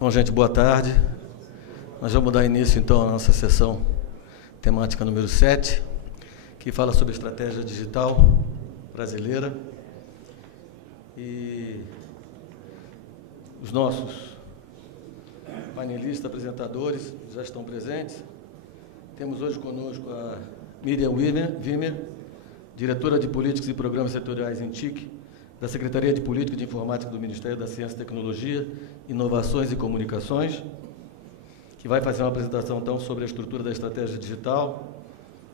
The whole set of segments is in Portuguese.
Bom, gente, boa tarde. Nós vamos dar início, então, à nossa sessão temática número 7, que fala sobre estratégia digital brasileira. E os nossos panelistas, apresentadores já estão presentes. Temos hoje conosco a Miriam Wimmer, diretora de Políticas e Programas Setoriais em TIC, da Secretaria de Política e de Informática do Ministério da Ciência e Tecnologia, Inovações e Comunicações, que vai fazer uma apresentação, então, sobre a estrutura da estratégia digital,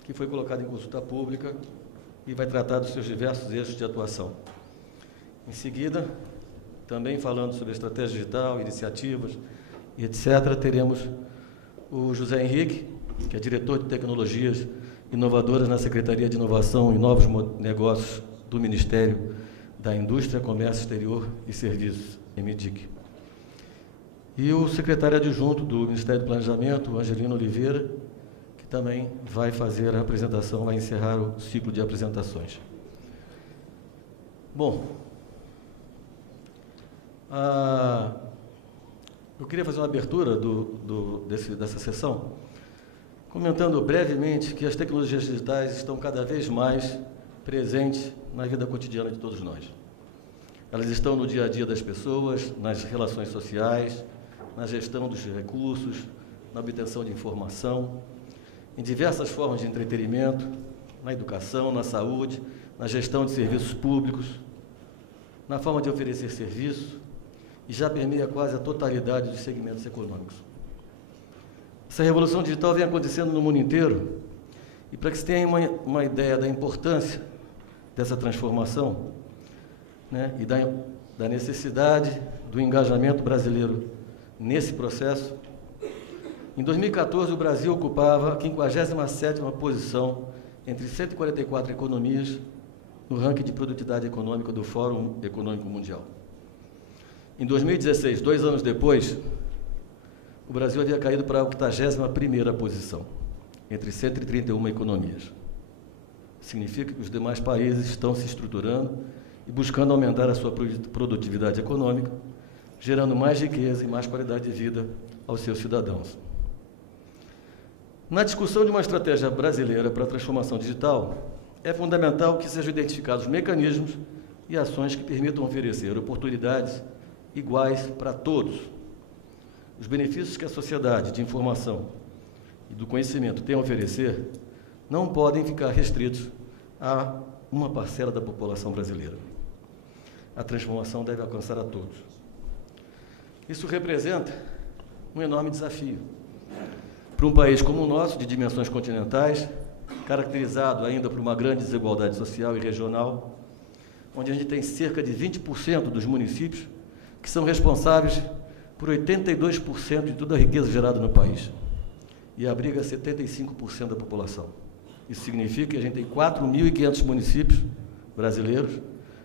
que foi colocada em consulta pública e vai tratar dos seus diversos eixos de atuação. Em seguida, também falando sobre a estratégia digital, iniciativas e etc., teremos o José Henrique, que é diretor de Tecnologias Inovadoras na Secretaria de Inovação e Novos Negócios do Ministério da Indústria, Comércio Exterior e Serviços, MDIC. E o secretário adjunto do Ministério do Planejamento, Angelino Oliveira, que também vai fazer a apresentação, vai encerrar o ciclo de apresentações. Bom, eu queria fazer uma abertura dessa sessão, comentando brevemente que as tecnologias digitais estão cada vez mais presentes na vida cotidiana de todos nós. Elas estão no dia a dia das pessoas, nas relações sociais, na gestão dos recursos, na obtenção de informação, em diversas formas de entretenimento, na educação, na saúde, na gestão de serviços públicos, na forma de oferecer serviço, e já permeia quase a totalidade dos segmentos econômicos. Essa revolução digital vem acontecendo no mundo inteiro, e para que se tenha uma ideia da importância dessa transformação, né, e da necessidade do engajamento brasileiro nesse processo, em 2014 o Brasil ocupava a 57ª posição entre 144 economias no ranking de produtividade econômica do Fórum Econômico Mundial. Em 2016, 2 anos depois, o Brasil havia caído para a 81ª posição, entre 131 economias. Significa que os demais países estão se estruturando e buscando aumentar a sua produtividade econômica, gerando mais riqueza e mais qualidade de vida aos seus cidadãos. Na discussão de uma estratégia brasileira para a transformação digital, é fundamental que sejam identificados mecanismos e ações que permitam oferecer oportunidades iguais para todos. Os benefícios que a sociedade de informação e do conhecimento tem a oferecer não podem ficar restritos a uma parcela da população brasileira. A transformação deve alcançar a todos. Isso representa um enorme desafio para um país como o nosso, de dimensões continentais, caracterizado ainda por uma grande desigualdade social e regional, onde a gente tem cerca de 20% dos municípios que são responsáveis por 82% de toda a riqueza gerada no país e abriga 75% da população. Isso significa que a gente tem 4.500 municípios brasileiros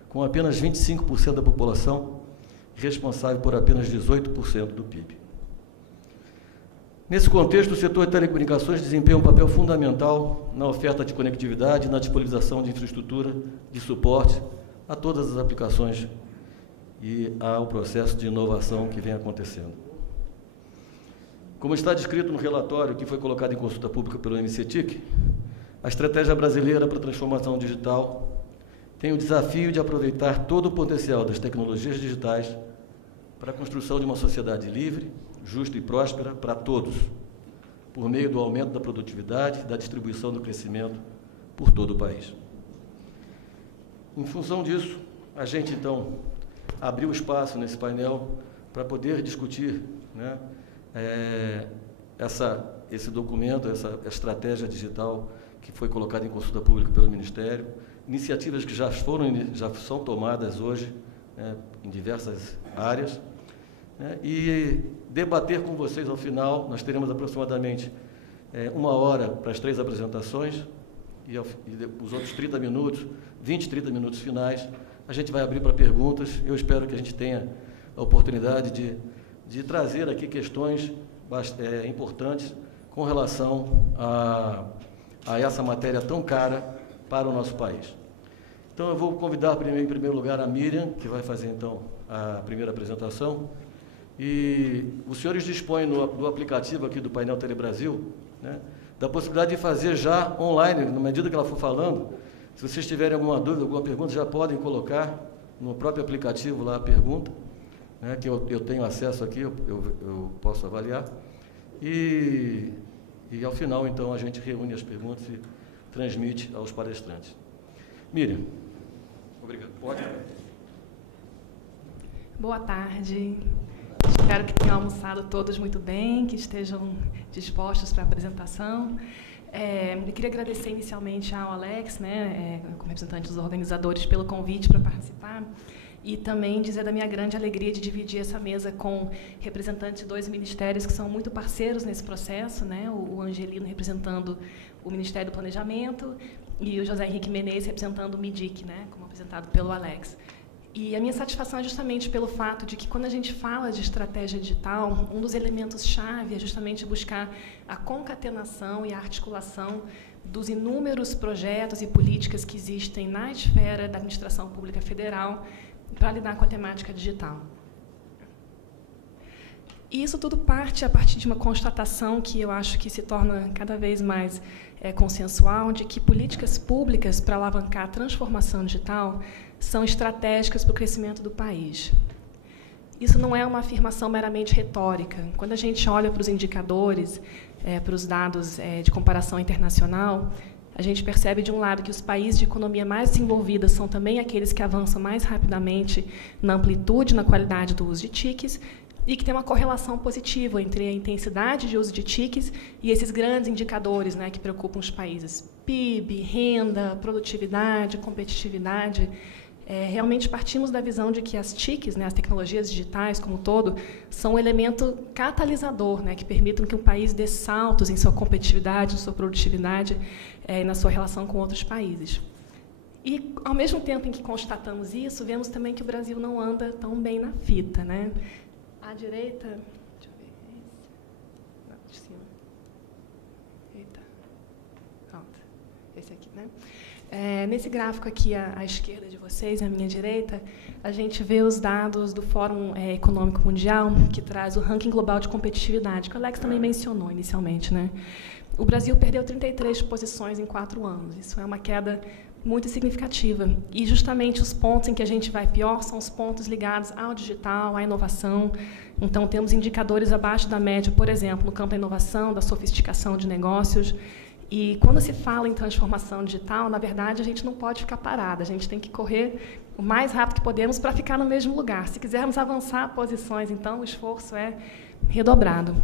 com apenas 25% da população responsável por apenas 18% do PIB. Nesse contexto, o setor de telecomunicações desempenha um papel fundamental na oferta de conectividade e na disponibilização de infraestrutura de suporte a todas as aplicações e ao processo de inovação que vem acontecendo. Como está descrito no relatório que foi colocado em consulta pública pelo MCTIC, a estratégia brasileira para a transformação digital tem o desafio de aproveitar todo o potencial das tecnologias digitais para a construção de uma sociedade livre, justa e próspera para todos, por meio do aumento da produtividade e da distribuição do crescimento por todo o país. Em função disso, a gente, então, abriu espaço nesse painel para poder discutir, né, esse documento, essa estratégia digital que foi colocada em consulta pública pelo Ministério, iniciativas que já são tomadas hoje, né, em diversas áreas, né, e debater com vocês ao final. Nós teremos aproximadamente 1 hora para as 3 apresentações e os outros 30 minutos, 30 minutos finais, a gente vai abrir para perguntas. Eu espero que a gente tenha a oportunidade de trazer aqui questões importantes com relação a essa matéria tão cara para o nosso país. Então, eu vou convidar em primeiro lugar a Miriam, que vai fazer, então, a primeira apresentação, E os senhores dispõem do aplicativo aqui do painel Telebrasil, né, da possibilidade de fazer já online, na medida que ela for falando. Se vocês tiverem alguma dúvida, alguma pergunta, já podem colocar no próprio aplicativo lá a pergunta, né, que eu tenho acesso aqui, eu posso avaliar. E ao final, então, a gente reúne as perguntas e transmite aos palestrantes. Miriam. Obrigado. Pode. Boa tarde. Espero que tenham almoçado todos muito bem, que estejam dispostos para a apresentação. Eu queria agradecer inicialmente ao Alex, né, como representante dos organizadores, pelo convite para participar, e também dizer da minha grande alegria de dividir essa mesa com representantes de 2 ministérios que são muito parceiros nesse processo, né, o Angelino representando o Ministério do Planejamento e o José Henrique Menezes representando o MIDIC, né, como apresentado pelo Alex. E a minha satisfação é justamente pelo fato de que, quando a gente fala de estratégia digital, um dos elementos-chave é justamente buscar a concatenação e a articulação dos inúmeros projetos e políticas que existem na esfera da administração pública federal para lidar com a temática digital. E isso tudo parte a partir de uma constatação que eu acho que se torna cada vez mais consensual, de que políticas públicas para alavancar a transformação digital são estratégicas para o crescimento do país. Isso não é uma afirmação meramente retórica. Quando a gente olha para os indicadores, para os dados de comparação internacional, a gente percebe, de um lado, que os países de economia mais desenvolvida são também aqueles que avançam mais rapidamente na amplitude e na qualidade do uso de TICs, e que tem uma correlação positiva entre a intensidade de uso de TICs e esses grandes indicadores, né, que preocupam os países. PIB, renda, produtividade, competitividade. Realmente partimos da visão de que as TICs, né, as tecnologias digitais como um todo, são um elemento catalisador, né, que permitem que um país dê saltos em sua competitividade, em sua produtividade e na sua relação com outros países. E, ao mesmo tempo em que constatamos isso, vemos também que o Brasil não anda tão bem na fita, né? À direita, deixa eu ver, é esse? Não, de cima. Eita. Pronto. Esse aqui, né? Nesse gráfico aqui, à esquerda de vocês, à minha direita, a gente vê os dados do Fórum Econômico Mundial, que traz o ranking global de competitividade, que o Alex também mencionou inicialmente, né? O Brasil perdeu 33 posições em 4 anos. Isso é uma queda muito significativa. E, justamente, os pontos em que a gente vai pior são os pontos ligados ao digital, à inovação. Então, temos indicadores abaixo da média, por exemplo, no campo da inovação, da sofisticação de negócios. E, quando se fala em transformação digital, na verdade, a gente não pode ficar parada. A gente tem que correr o mais rápido que podemos para ficar no mesmo lugar. Se quisermos avançar posições, então, o esforço é redobrado.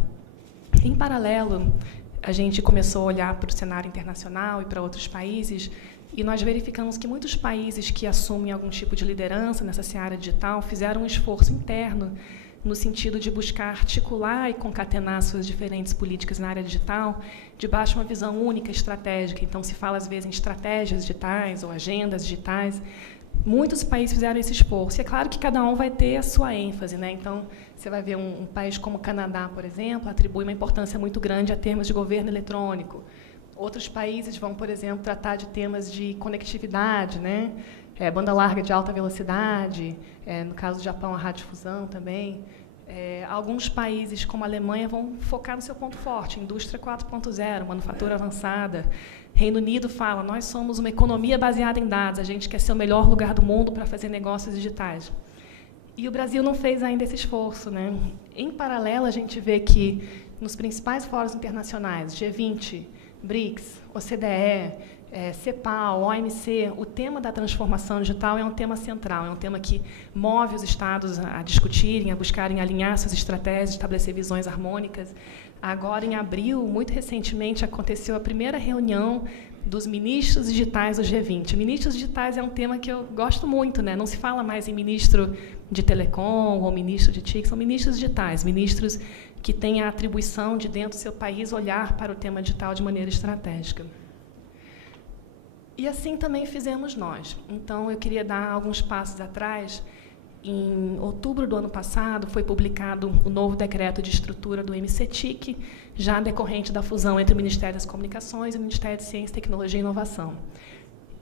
Em paralelo, a gente começou a olhar para o cenário internacional e para outros países, e nós verificamos que muitos países que assumem algum tipo de liderança nessa seara digital fizeram um esforço interno no sentido de buscar articular e concatenar suas diferentes políticas na área digital debaixo de uma visão única, estratégica. Então, se fala, às vezes, em estratégias digitais ou agendas digitais. Muitos países fizeram esse esforço. E é claro que cada um vai ter a sua ênfase, né? Então, você vai ver um país como o Canadá, por exemplo, atribui uma importância muito grande a termos de governo eletrônico. Outros países vão, por exemplo, tratar de temas de conectividade, né? Banda larga de alta velocidade, no caso do Japão, a radiodifusão também. Alguns países, como a Alemanha, vão focar no seu ponto forte, indústria 4.0, manufatura avançada. Reino Unido fala, nós somos uma economia baseada em dados, a gente quer ser o melhor lugar do mundo para fazer negócios digitais. E o Brasil não fez ainda esse esforço, né? Em paralelo, a gente vê que, nos principais fóruns internacionais, G20, BRICS, OCDE, CEPAL, OMC, o tema da transformação digital é um tema central, é um tema que move os Estados a discutirem, a buscarem alinhar suas estratégias, estabelecer visões harmônicas. Agora, em abril, muito recentemente, aconteceu a primeira reunião dos ministros digitais do G20. Ministros digitais é um tema que eu gosto muito, né? Não se fala mais em ministro de telecom ou ministro de TIC, são ministros digitais, ministros que têm a atribuição de, dentro do seu país, olhar para o tema digital de maneira estratégica. E assim também fizemos nós. Então, eu queria dar alguns passos atrás. Em outubro do ano passado, foi publicado o novo decreto de estrutura do MCTIC, já decorrente da fusão entre o Ministério das Comunicações e o Ministério de Ciência, Tecnologia e Inovação.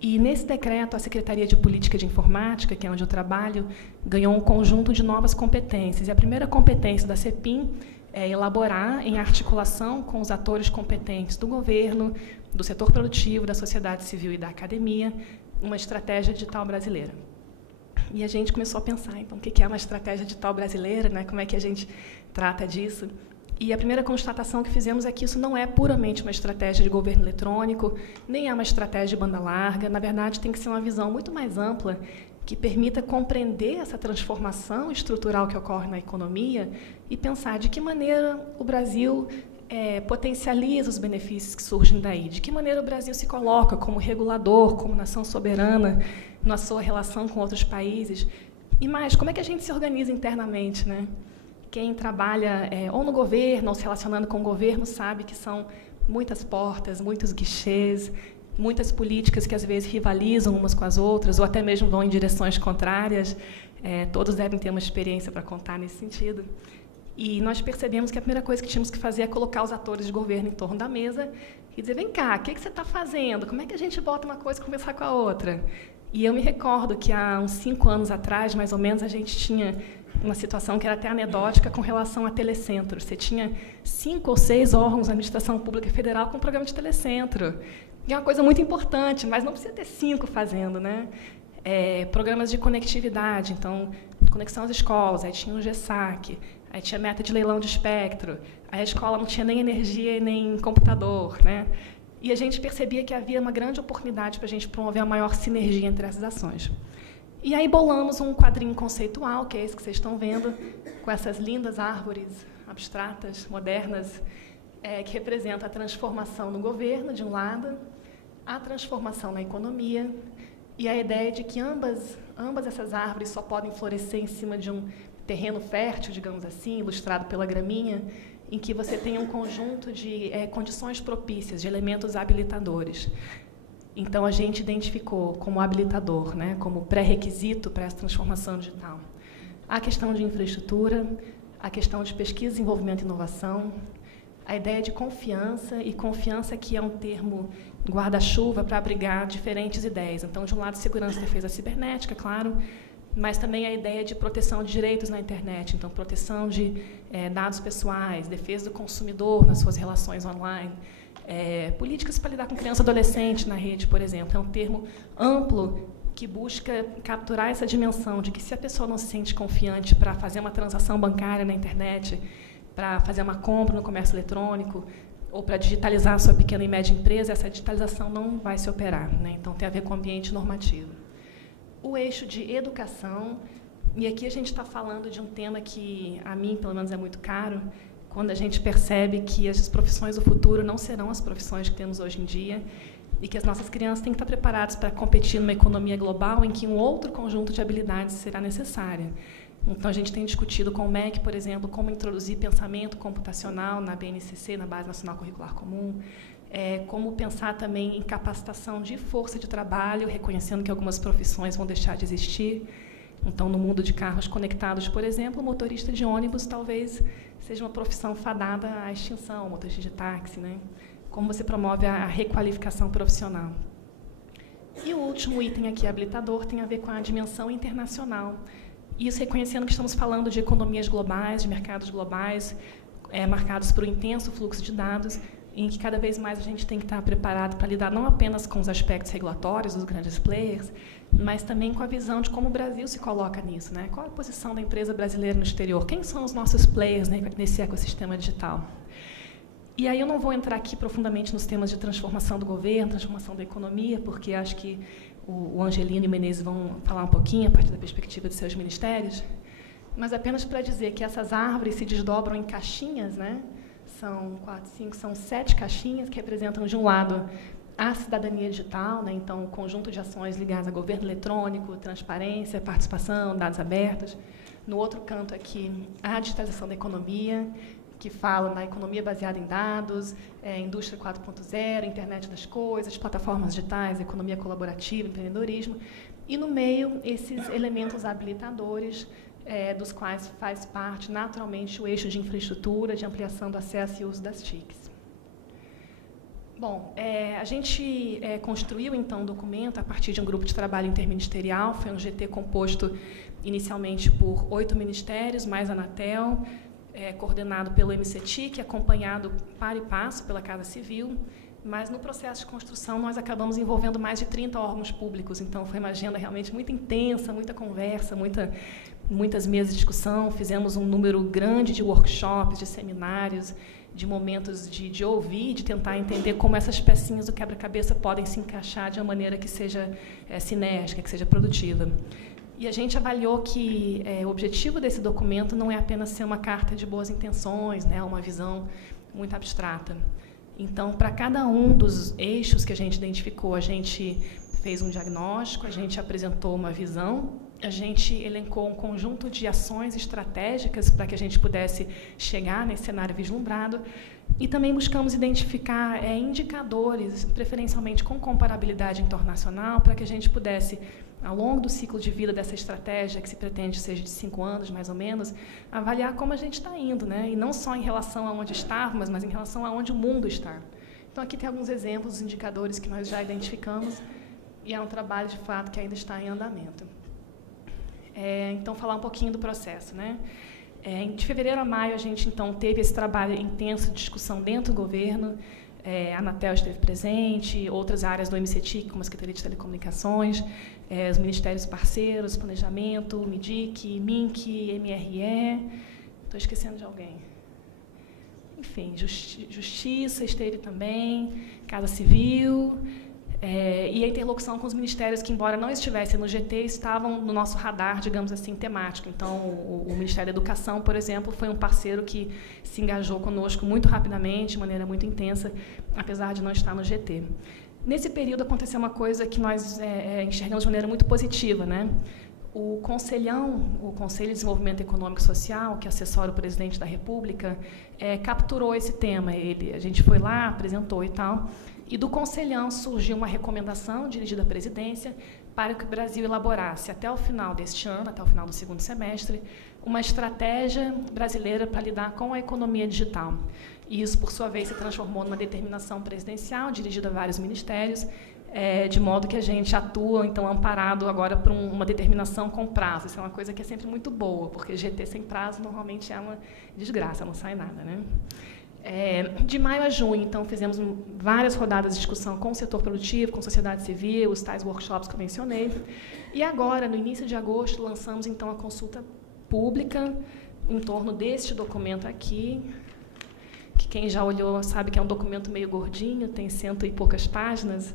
E, nesse decreto, a Secretaria de Política de Informática, que é onde eu trabalho, ganhou um conjunto de novas competências. E a primeira competência da CEPIM é elaborar, em articulação com os atores competentes do governo, do setor produtivo, da sociedade civil e da academia, uma estratégia digital brasileira. E a gente começou a pensar, então, o que é uma estratégia digital brasileira, né? Como é que a gente trata disso? E a primeira constatação que fizemos é que isso não é puramente uma estratégia de governo eletrônico, nem é uma estratégia de banda larga. Na verdade, tem que ser uma visão muito mais ampla, que permita compreender essa transformação estrutural que ocorre na economia e pensar de que maneira o Brasil potencializa os benefícios que surgem daí, de que maneira o Brasil se coloca como regulador, como nação soberana, na sua relação com outros países. E mais, como é que a gente se organiza internamente, né? Quem trabalha ou no governo, ou se relacionando com o governo, sabe que são muitas portas, muitos guichês, muitas políticas que, às vezes, rivalizam umas com as outras, ou até mesmo vão em direções contrárias. Todos devem ter uma experiência para contar nesse sentido. E nós percebemos que a primeira coisa que tínhamos que fazer é colocar os atores de governo em torno da mesa e dizer, vem cá, o que você está fazendo? Como é que a gente bota uma coisa e conversar com a outra? E eu me recordo que, há uns 5 anos atrás, mais ou menos, a gente tinha uma situação que era até anedótica com relação a telecentros. Você tinha 5 ou 6 órgãos da administração pública federal com programa de telecentro. E é uma coisa muito importante, mas não precisa ter 5 fazendo, né? Programas de conectividade, então, conexão às escolas, aí tinha o GESAC, aí tinha meta de leilão de espectro, aí a escola não tinha nem energia nem computador, né? E a gente percebia que havia uma grande oportunidade para a gente promover a maior sinergia entre essas ações. E aí bolamos um quadrinho conceitual, que é esse que vocês estão vendo, com essas lindas árvores abstratas, modernas, que representa a transformação no governo, de um lado, a transformação na economia, e a ideia de que ambas essas árvores só podem florescer em cima de um terreno fértil, digamos assim, ilustrado pela graminha, em que você tem um conjunto de condições propícias, de elementos habilitadores. Então, a gente identificou como habilitador, né, como pré-requisito para essa transformação digital, a questão de infraestrutura, a questão de pesquisa, desenvolvimento e inovação, a ideia de confiança, e confiança que é um termo guarda-chuva para abrigar diferentes ideias. Então, de um lado, segurança e defesa cibernética, claro, mas também a ideia de proteção de direitos na internet, então, proteção de dados pessoais, defesa do consumidor nas suas relações online, políticas para lidar com criança e adolescente na rede, por exemplo. É um termo amplo que busca capturar essa dimensão de que, se a pessoa não se sente confiante para fazer uma transação bancária na internet, para fazer uma compra no comércio eletrônico, ou para digitalizar a sua pequena e média empresa, essa digitalização não vai se operar, né? Então, tem a ver com o ambiente normativo. O eixo de educação, e aqui a gente está falando de um tema que, a mim, pelo menos, é muito caro, quando a gente percebe que as profissões do futuro não serão as profissões que temos hoje em dia, e que as nossas crianças têm que estar preparadas para competir numa economia global em que um outro conjunto de habilidades será necessário. Então, a gente tem discutido com o MEC, por exemplo, como introduzir pensamento computacional na BNCC, na Base Nacional Curricular Comum, como pensar também em capacitação de força de trabalho, reconhecendo que algumas profissões vão deixar de existir. Então, no mundo de carros conectados, por exemplo, o motorista de ônibus talvez seja uma profissão fadada à extinção, o motorista de táxi, né? Como você promove a requalificação profissional. E o último item aqui, habilitador, tem a ver com a dimensão internacional. Isso reconhecendo que estamos falando de economias globais, de mercados globais, marcados por um intenso fluxo de dados, em que cada vez mais a gente tem que estar preparado para lidar não apenas com os aspectos regulatórios dos grandes players, mas também com a visão de como o Brasil se coloca nisso, né? Qual a posição da empresa brasileira no exterior? Quem são os nossos players, né, nesse ecossistema digital? E aí eu não vou entrar aqui profundamente nos temas de transformação do governo, transformação da economia, porque acho que o Angelino e o Menezes vão falar um pouquinho a partir da perspectiva de seus ministérios, mas apenas para dizer que essas árvores se desdobram em caixinhas, né? São 7 caixinhas que representam, de um lado, a cidadania digital, né? Então, um conjunto de ações ligadas a governo eletrônico, transparência, participação, dados abertos. No outro canto aqui, a digitalização da economia, que fala na economia baseada em dados, indústria 4.0, internet das coisas, plataformas digitais, economia colaborativa, empreendedorismo. E, no meio, esses elementos habilitadores, dos quais faz parte, naturalmente, o eixo de infraestrutura, de ampliação do acesso e uso das TICs. Bom, a gente construiu, então, um documento a partir de um grupo de trabalho interministerial. Foi um GT composto inicialmente por 8 ministérios, mais a Anatel, coordenado pelo MCTIC, acompanhado par e passo pela Casa Civil. Mas, no processo de construção, nós acabamos envolvendo mais de 30 órgãos públicos. Então, foi uma agenda realmente muito intensa, muita conversa, muitas mesas de discussão. Fizemos um número grande de workshops, de seminários, de momentos de ouvir, de tentar entender como essas pecinhas do quebra-cabeça podem se encaixar de uma maneira que seja sinérgica, que seja produtiva. E a gente avaliou que o objetivo desse documento não é apenas ser uma carta de boas intenções, né, uma visão muito abstrata. Então, para cada um dos eixos que a gente identificou, a gente fez um diagnóstico, a gente apresentou uma visão, a gente elencou um conjunto de ações estratégicas para que a gente pudesse chegar nesse cenário vislumbrado e também buscamos identificar indicadores, preferencialmente com comparabilidade internacional, para que a gente pudesse, ao longo do ciclo de vida dessa estratégia, que se pretende seja de 5 anos, mais ou menos, avaliar como a gente está indo, né? E não só em relação a onde estávamos, mas em relação a onde o mundo está. Então, aqui tem alguns exemplos dos indicadores que nós já identificamos e é um trabalho, de fato, que ainda está em andamento. Então, falar um pouquinho do processo, né? De fevereiro a maio, a gente, então, teve esse trabalho intenso de discussão dentro do governo. A Anatel esteve presente, outras áreas do MCTIC, como a Secretaria de Telecomunicações, os ministérios parceiros, Planejamento, MIDIC, MINC, MRE. Estou esquecendo de alguém. Enfim, Justiça esteve também, Casa Civil... e a interlocução com os ministérios que, embora não estivessem no GT, estavam no nosso radar, digamos assim, temático. Então, o Ministério da Educação, por exemplo, foi um parceiro que se engajou conosco muito rapidamente, de maneira muito intensa, apesar de não estar no GT. Nesse período, aconteceu uma coisa que nós enxergamos de maneira muito positiva, né? O Conselhão, o Conselho de Desenvolvimento Econômico e Social, que assessora o presidente da República, capturou esse tema. A gente foi lá, apresentou e tal. E do Conselhão surgiu uma recomendação dirigida à presidência para que o Brasil elaborasse, até o final deste ano, até o final do segundo semestre, uma estratégia brasileira para lidar com a economia digital. E isso, por sua vez, se transformou numa determinação presidencial dirigida a vários ministérios, de modo que a gente atua, então, amparado agora por uma determinação com prazo. Isso é uma coisa que é sempre muito boa, porque GT sem prazo normalmente é uma desgraça, não sai nada, né? De maio a junho, então, fizemos várias rodadas de discussão com o setor produtivo, com a sociedade civil, os tais workshops que eu mencionei. E agora, no início de agosto, lançamos, então, a consulta pública em torno deste documento aqui, que quem já olhou sabe que é um documento meio gordinho, tem 100 e poucas páginas.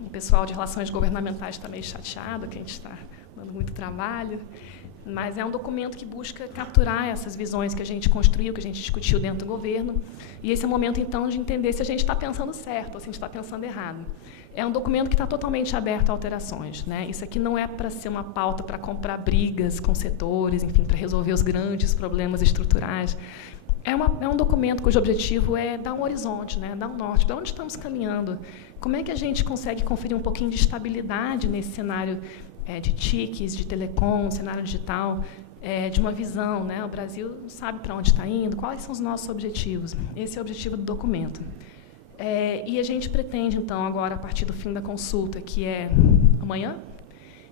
O pessoal de relações governamentais está meio chateado, que a gente está dando muito trabalho. Mas é um documento que busca capturar essas visões que a gente construiu, que a gente discutiu dentro do governo. E esse é o momento, então, de entender se a gente está pensando certo ou se a gente está pensando errado. É um documento que está totalmente aberto a alterações, né? Isso aqui não é para ser uma pauta para comprar brigas com setores, enfim, para resolver os grandes problemas estruturais. É um documento cujo objetivo é dar um horizonte, né? Dar um norte, para onde estamos caminhando. Como é que a gente consegue conferir um pouquinho de estabilidade nesse cenário de TICs, de telecom, cenário digital, de uma visão, né? O Brasil sabe para onde está indo, quais são os nossos objetivos. Esse é o objetivo do documento. E a gente pretende, então, agora, a partir do fim da consulta, que é amanhã,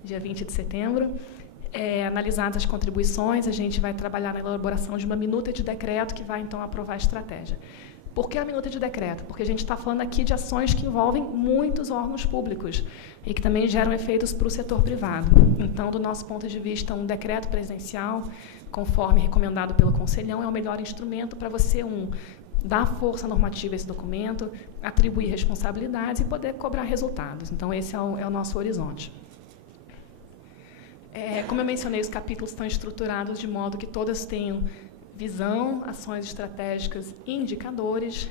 dia 20 de setembro, analisadas as contribuições, a gente vai trabalhar na elaboração de uma minuta de decreto que vai, então, aprovar a estratégia. Por que a minuta de decreto? Porque a gente está falando aqui de ações que envolvem muitos órgãos públicos e que também geram efeitos para o setor privado. Então, do nosso ponto de vista, um decreto presidencial, conforme recomendado pelo Conselhão, é o melhor instrumento para você, dar força normativa a esse documento, atribuir responsabilidades e poder cobrar resultados. Então, esse é o nosso horizonte. Como eu mencionei, os capítulos estão estruturados de modo que todas tenham visão, ações estratégicas e indicadores.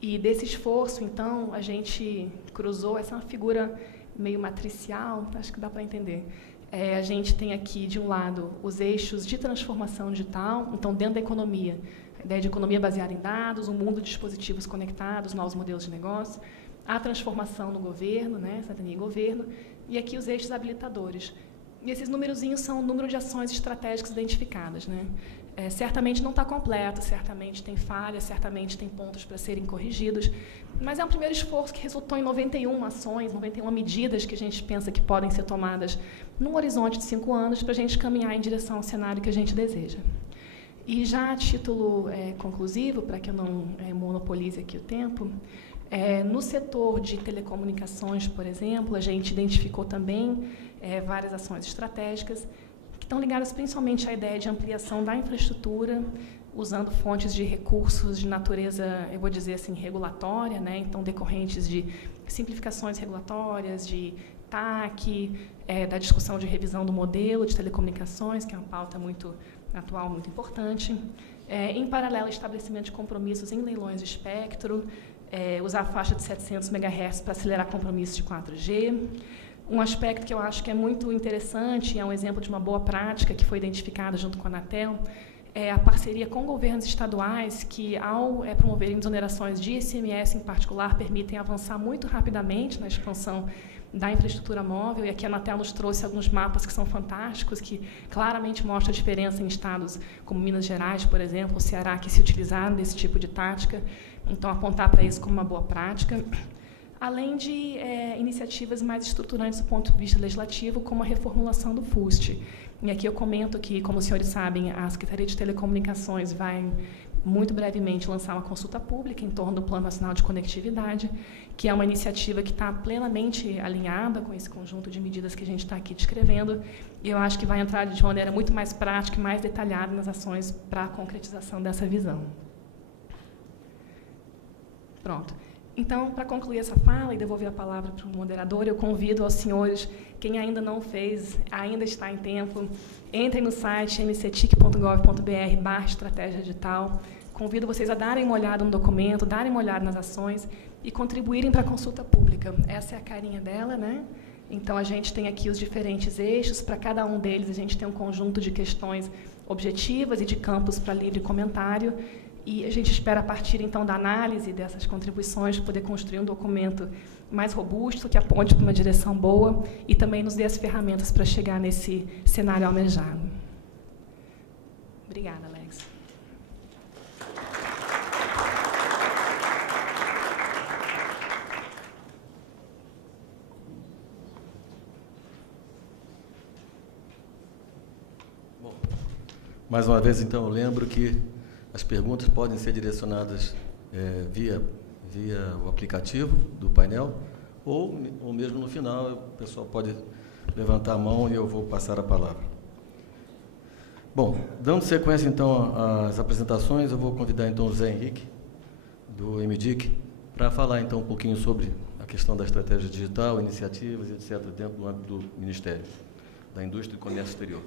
E desse esforço, então, a gente cruzou essa figura meio matricial, acho que dá para entender. A gente tem aqui, de um lado, os eixos de transformação digital, então, dentro da economia, a ideia de economia baseada em dados, um mundo de dispositivos conectados, novos modelos de negócio, a transformação no governo, né, cidadania e governo, e aqui os eixos habilitadores. E esses numerozinhos são o número de ações estratégicas identificadas, né? Certamente não está completo, certamente tem falhas, certamente tem pontos para serem corrigidos, mas é um primeiro esforço que resultou em 91 ações, 91 medidas que a gente pensa que podem ser tomadas num horizonte de 5 anos para a gente caminhar em direção ao cenário que a gente deseja. E já a título conclusivo, para que eu não monopolize aqui o tempo, no setor de telecomunicações, por exemplo, a gente identificou também várias ações estratégicas que estão ligadas principalmente à ideia de ampliação da infraestrutura, usando fontes de recursos de natureza, eu vou dizer assim, regulatória, né? Então, decorrentes de simplificações regulatórias, de TAC, da discussão de revisão do modelo de telecomunicações, que é uma pauta muito atual, muito importante. Em paralelo, estabelecimento de compromissos em leilões de espectro, usar a faixa de 700 MHz para acelerar compromissos de 4G. Um aspecto que eu acho que é muito interessante, é um exemplo de uma boa prática que foi identificada junto com a Anatel, é a parceria com governos estaduais que, ao promoverem desonerações de ICMS em particular, permitem avançar muito rapidamente na expansão da infraestrutura móvel. E aqui a Anatel nos trouxe alguns mapas que são fantásticos, que claramente mostram a diferença em estados como Minas Gerais, por exemplo, o Ceará, que se utilizaram desse tipo de tática. Então, apontar para isso como uma boa prática. Além de iniciativas mais estruturantes do ponto de vista legislativo, como a reformulação do FUST. E aqui eu comento que, como os senhores sabem, a Secretaria de Telecomunicações vai, muito brevemente, lançar uma consulta pública em torno do Plano Nacional de Conectividade, que é uma iniciativa que está plenamente alinhada com esse conjunto de medidas que a gente está aqui descrevendo, e eu acho que vai entrar de maneira muito mais prática e mais detalhada nas ações para a concretização dessa visão. Pronto. Então, para concluir essa fala e devolver a palavra para o moderador, eu convido aos senhores, quem ainda não fez, ainda está em tempo, entrem no site mctic.gov.br/estratégia digital. Convido vocês a darem uma olhada no documento, darem uma olhada nas ações e contribuírem para a consulta pública. Essa é a carinha dela, né? Então, a gente tem aqui os diferentes eixos. Para cada um deles, a gente tem um conjunto de questões objetivas e de campos para livre comentário. E a gente espera, a partir, então, da análise dessas contribuições, poder construir um documento mais robusto, que aponte para uma direção boa e também nos dê as ferramentas para chegar nesse cenário almejado. Obrigada, Alex. Bom, mais uma vez, então, eu lembro que as perguntas podem ser direcionadas via o aplicativo do painel ou mesmo no final, o pessoal pode levantar a mão e eu vou passar a palavra. Bom, dando sequência, então, às apresentações, eu vou convidar, então, o Zé Henrique, do MDIC, para falar, então, um pouquinho sobre a questão da estratégia digital, iniciativas, etc., dentro do âmbito do Ministério da Indústria e Comércio Exterior.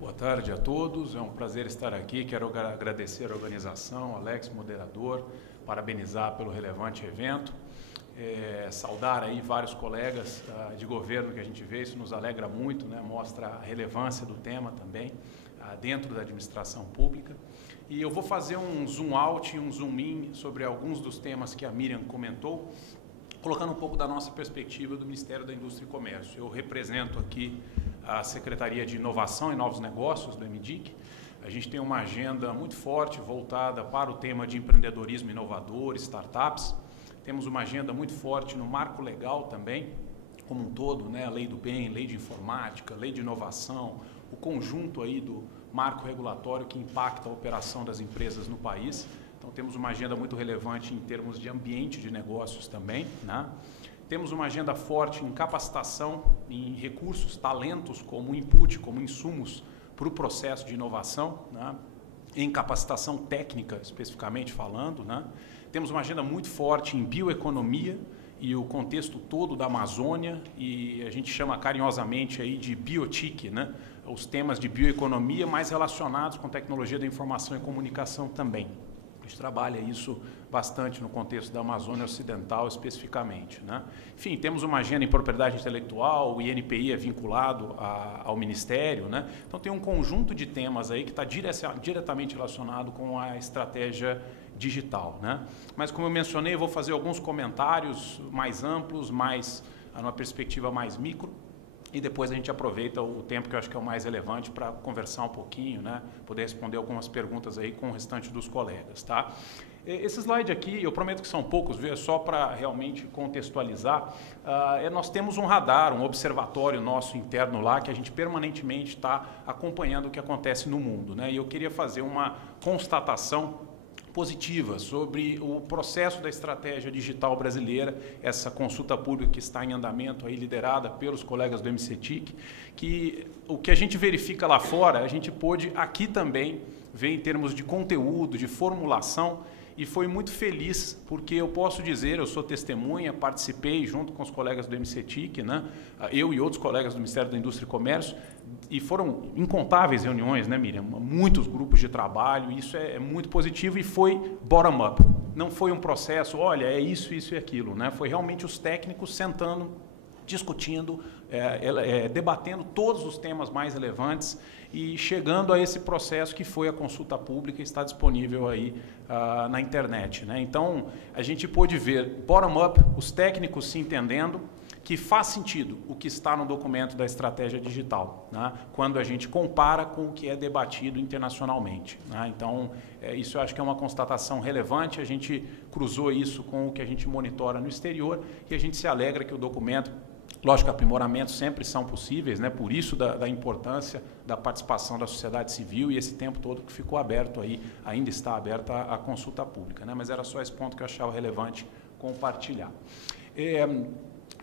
Boa tarde a todos, é um prazer estar aqui. Quero agradecer a organização, Alex, moderador, parabenizar pelo relevante evento, saudar aí vários colegas de governo que a gente vê, isso nos alegra muito, né? Mostra a relevância do tema também dentro da administração pública. E eu vou fazer um zoom out e um zoom in sobre alguns dos temas que a Miriam comentou, colocando um pouco da nossa perspectiva do Ministério da Indústria e Comércio. Eu represento aqui a Secretaria de Inovação e Novos Negócios do MDIC. A gente tem uma agenda muito forte voltada para o tema de empreendedorismo inovador, startups. Temos uma agenda muito forte no marco legal também, como um todo, né? A Lei do Bem, Lei de Informática, Lei de Inovação, o conjunto aí do marco regulatório que impacta a operação das empresas no país. Então, temos uma agenda muito relevante em termos de ambiente de negócios também, né? Temos uma agenda forte em capacitação, em recursos, talentos como input, como insumos para o processo de inovação, né? Em capacitação técnica, especificamente falando, né? Temos uma agenda muito forte em bioeconomia e o contexto todo da Amazônia, e a gente chama carinhosamente aí de biotic, né? Os temas de bioeconomia mais relacionados com tecnologia da informação e comunicação também. A gente trabalha isso bastante no contexto da Amazônia Ocidental, especificamente, né? Enfim, temos uma agenda em propriedade intelectual, o INPI é vinculado ao Ministério, né? Então, tem um conjunto de temas aí que está diretamente relacionado com a estratégia digital, né? Mas, como eu mencionei, eu vou fazer alguns comentários mais amplos, numa perspectiva mais micro, e depois a gente aproveita o tempo que eu acho que é o mais relevante para conversar um pouquinho, né? Poder responder algumas perguntas aí com o restante dos colegas, tá? Esse slide aqui, eu prometo que são poucos, viu? É só para realmente contextualizar. Nós temos um radar, um observatório nosso interno lá, que a gente permanentemente está acompanhando o que acontece no mundo, né? E eu queria fazer uma constatação positiva sobre o processo da estratégia digital brasileira, essa consulta pública que está em andamento, aí, liderada pelos colegas do MCTIC, que o que a gente verifica lá fora, a gente pôde aqui também ver em termos de conteúdo, de formulação, e foi muito feliz, porque eu posso dizer, eu sou testemunha, participei junto com os colegas do MCTIC, né, eu e outros colegas do Ministério da Indústria e Comércio, e foram incontáveis reuniões, né, Miriam? Muitos grupos de trabalho, isso é muito positivo e foi bottom-up. Não foi um processo, olha, é isso, isso e aquilo, né? Foi realmente os técnicos sentando, discutindo, debatendo todos os temas mais relevantes e chegando a esse processo que foi a consulta pública e está disponível aí na internet, né? Então, a gente pôde ver bottom-up, os técnicos se entendendo, que faz sentido o que está no documento da estratégia digital, né? Quando a gente compara com o que é debatido internacionalmente, né? Então, isso eu acho que é uma constatação relevante, a gente cruzou isso com o que a gente monitora no exterior e a gente se alegra que o documento, lógico, aprimoramentos sempre são possíveis, né? Por isso da importância da participação da sociedade civil e esse tempo todo que ficou aberto aí, ainda está aberta a consulta pública, né? Mas era só esse ponto que eu achava relevante compartilhar.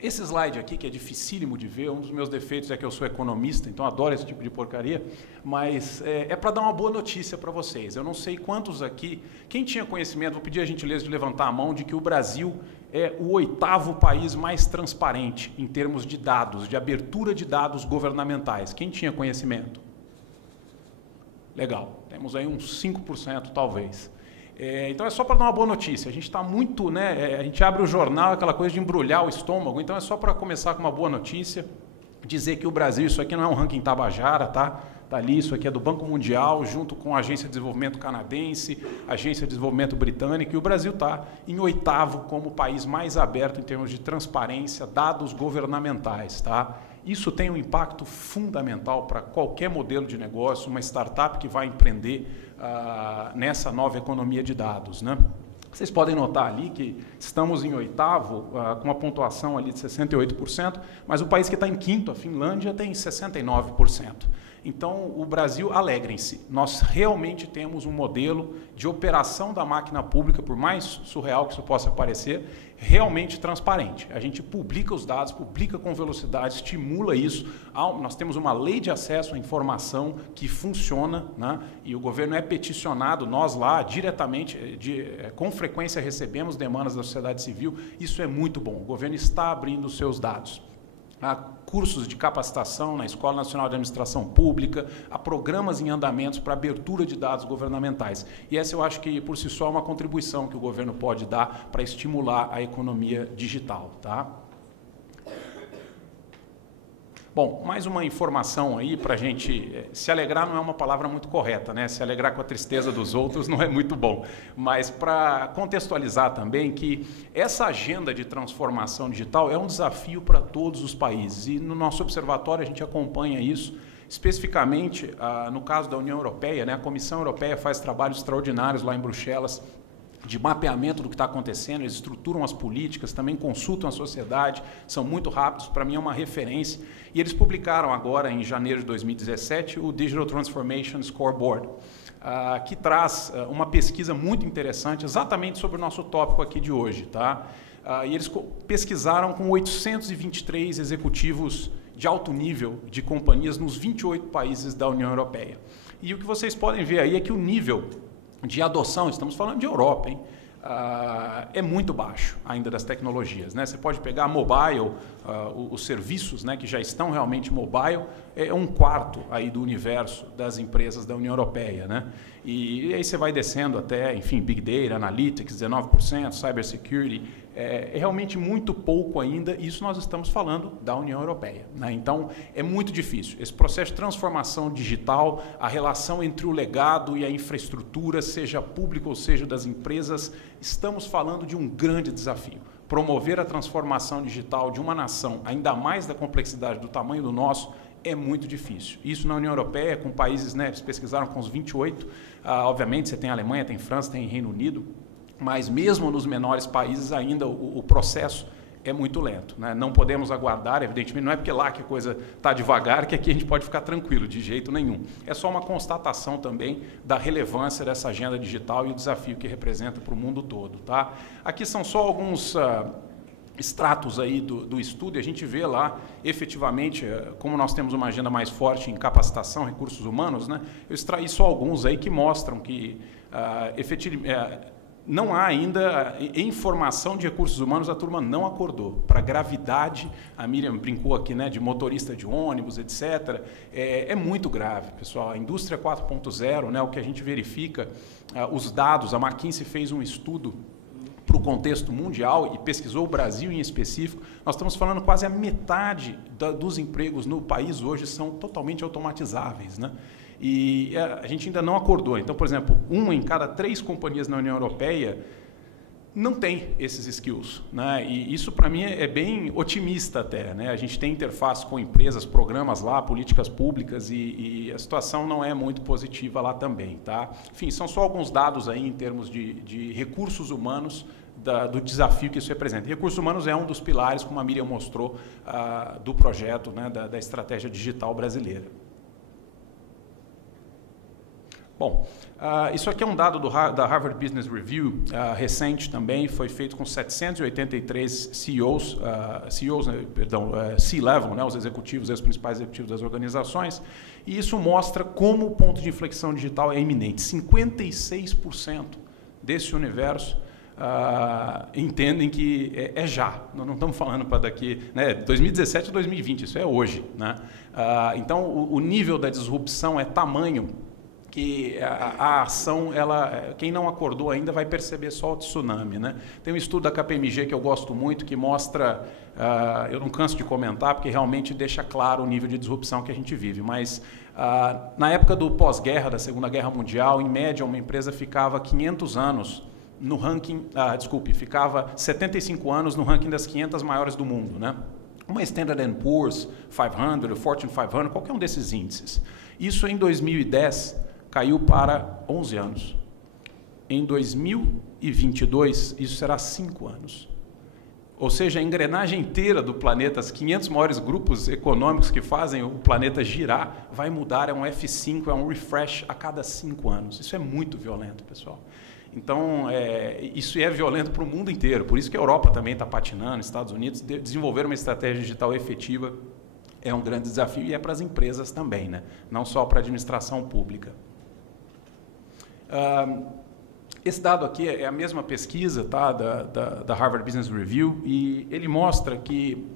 Esse slide aqui, que é dificílimo de ver, um dos meus defeitos é que eu sou economista, então adoro esse tipo de porcaria, mas é para dar uma boa notícia para vocês. Eu não sei quantos aqui, quem tinha conhecimento, vou pedir a gentileza de levantar a mão, de que o Brasil é o 8º país mais transparente em termos de dados, de abertura de dados governamentais. Quem tinha conhecimento? Legal, temos aí uns 5% talvez. Então é só para dar uma boa notícia, a gente está muito, né, a gente abre o jornal, aquela coisa de embrulhar o estômago, então é só para começar com uma boa notícia, dizer que o Brasil, isso aqui não é um ranking Tabajara, tá? Tá ali, isso aqui é do Banco Mundial, junto com a Agência de Desenvolvimento Canadense, Agência de Desenvolvimento Britânica, e o Brasil está em 8º como o país mais aberto em termos de transparência, dados governamentais, tá? Isso tem um impacto fundamental para qualquer modelo de negócio, uma startup que vai empreender nessa nova economia de dados, né? Vocês podem notar ali que estamos em 8º, com uma pontuação ali de 68%, mas o país que está em 5º, a Finlândia, tem 69%. Então, o Brasil, alegrem-se, nós realmente temos um modelo de operação da máquina pública, por mais surreal que isso possa parecer, realmente transparente. A gente publica os dados, publica com velocidade, estimula isso. Nós temos uma lei de acesso à informação que funciona, né? E o governo é peticionado, nós lá, diretamente, com frequência recebemos demandas da sociedade civil, isso é muito bom. O governo está abrindo os seus dados. Há cursos de capacitação na Escola Nacional de Administração Pública, há programas em andamentos para abertura de dados governamentais. E essa eu acho que, por si só, é uma contribuição que o governo pode dar para estimular a economia digital, tá? Bom, mais uma informação aí para a gente... Se alegrar não é uma palavra muito correta, né? Se alegrar com a tristeza dos outros não é muito bom. Mas para contextualizar também que essa agenda de transformação digital é um desafio para todos os países. E no nosso observatório a gente acompanha isso, especificamente no caso da União Europeia, né? A Comissão Europeia faz trabalhos extraordinários lá em Bruxelas, de mapeamento do que está acontecendo, eles estruturam as políticas, também consultam a sociedade, são muito rápidos, para mim é uma referência. E eles publicaram agora, em janeiro de 2017, o Digital Transformation Scoreboard, que traz uma pesquisa muito interessante, exatamente sobre o nosso tópico aqui de hoje, tá? E eles pesquisaram com 823 executivos de alto nível de companhias nos 28 países da União Europeia. E o que vocês podem ver aí é que o nível de adoção, estamos falando de Europa, hein? É muito baixo ainda das tecnologias, né? Você pode pegar mobile, os serviços, né, que já estão realmente mobile, é 1/4 aí do universo das empresas da União Europeia, né? E aí você vai descendo até, enfim, Big Data, Analytics, 19%, Cybersecurity, é realmente muito pouco ainda, isso nós estamos falando da União Europeia, né? Então, é muito difícil. Esse processo de transformação digital, a relação entre o legado e a infraestrutura, seja pública ou seja das empresas, estamos falando de um grande desafio. Promover a transformação digital de uma nação, ainda mais da complexidade do tamanho do nosso, é muito difícil. Isso na União Europeia, com países, né, eles pesquisaram com os 28, obviamente você tem a Alemanha, tem França, tem Reino Unido, mas mesmo nos menores países ainda o processo é muito lento, né? Não podemos aguardar, evidentemente, não é porque lá que a coisa está devagar que aqui a gente pode ficar tranquilo, de jeito nenhum. É só uma constatação também da relevância dessa agenda digital e o desafio que representa para o mundo todo, tá? Aqui são só alguns extratos aí do estudo, e a gente vê lá, efetivamente, como nós temos uma agenda mais forte em capacitação, recursos humanos, né? Eu extraí só alguns aí que mostram que, não há ainda, em formação de recursos humanos, a turma não acordou. Para a gravidade, a Miriam brincou aqui, né, de motorista de ônibus, etc., é muito grave, pessoal. A indústria 4.0, né, o que a gente verifica, os dados, a McKinsey fez um estudo para o contexto mundial e pesquisou o Brasil em específico, nós estamos falando quase a metade dos empregos no país hoje são totalmente automatizáveis, né? E a gente ainda não acordou. Então, por exemplo, 1 em cada 3 companhias na União Europeia não tem esses skills, né? E isso, para mim, é bem otimista até, né? A gente tem interface com empresas, programas lá, políticas públicas, e a situação não é muito positiva lá também, tá? Enfim, são só alguns dados aí em termos de recursos humanos, do desafio que isso representa. Recursos humanos é um dos pilares, como a Miriam mostrou, do projeto, né, da estratégia digital brasileira. Bom, isso aqui é um dado da Harvard Business Review, recente também, foi feito com 783 CEOs, C-Level, né, os executivos, os principais executivos das organizações, e isso mostra como o ponto de inflexão digital é iminente. 56% desse universo entendem que é já, nós não estamos falando para daqui, né, 2017 a 2020, isso é hoje, né? Então, o nível da disrupção é tamanho que a ação, quem não acordou ainda vai perceber só o tsunami, né? Tem um estudo da KPMG que eu gosto muito, que mostra, eu não canso de comentar, porque realmente deixa claro o nível de disrupção que a gente vive, mas na época do pós-guerra, da Segunda Guerra Mundial, em média, uma empresa ficava 500 anos no ranking, ficava 75 anos no ranking das 500 maiores do mundo, né? Uma Standard & Poor's 500, Fortune 500, qualquer um desses índices. Isso em 2010 caiu para 11 anos. Em 2022, isso será 5 anos. Ou seja, a engrenagem inteira do planeta, os 500 maiores grupos econômicos que fazem o planeta girar, vai mudar, é um F5, é um refresh a cada 5 anos. Isso é muito violento, pessoal. Então, isso é violento para o mundo inteiro, por isso que a Europa também está patinando, Estados Unidos, desenvolver uma estratégia digital efetiva é um grande desafio e é para as empresas também, né? Não só para a administração pública. Esse dado aqui é a mesma pesquisa, tá, da Harvard Business Review, e ele mostra que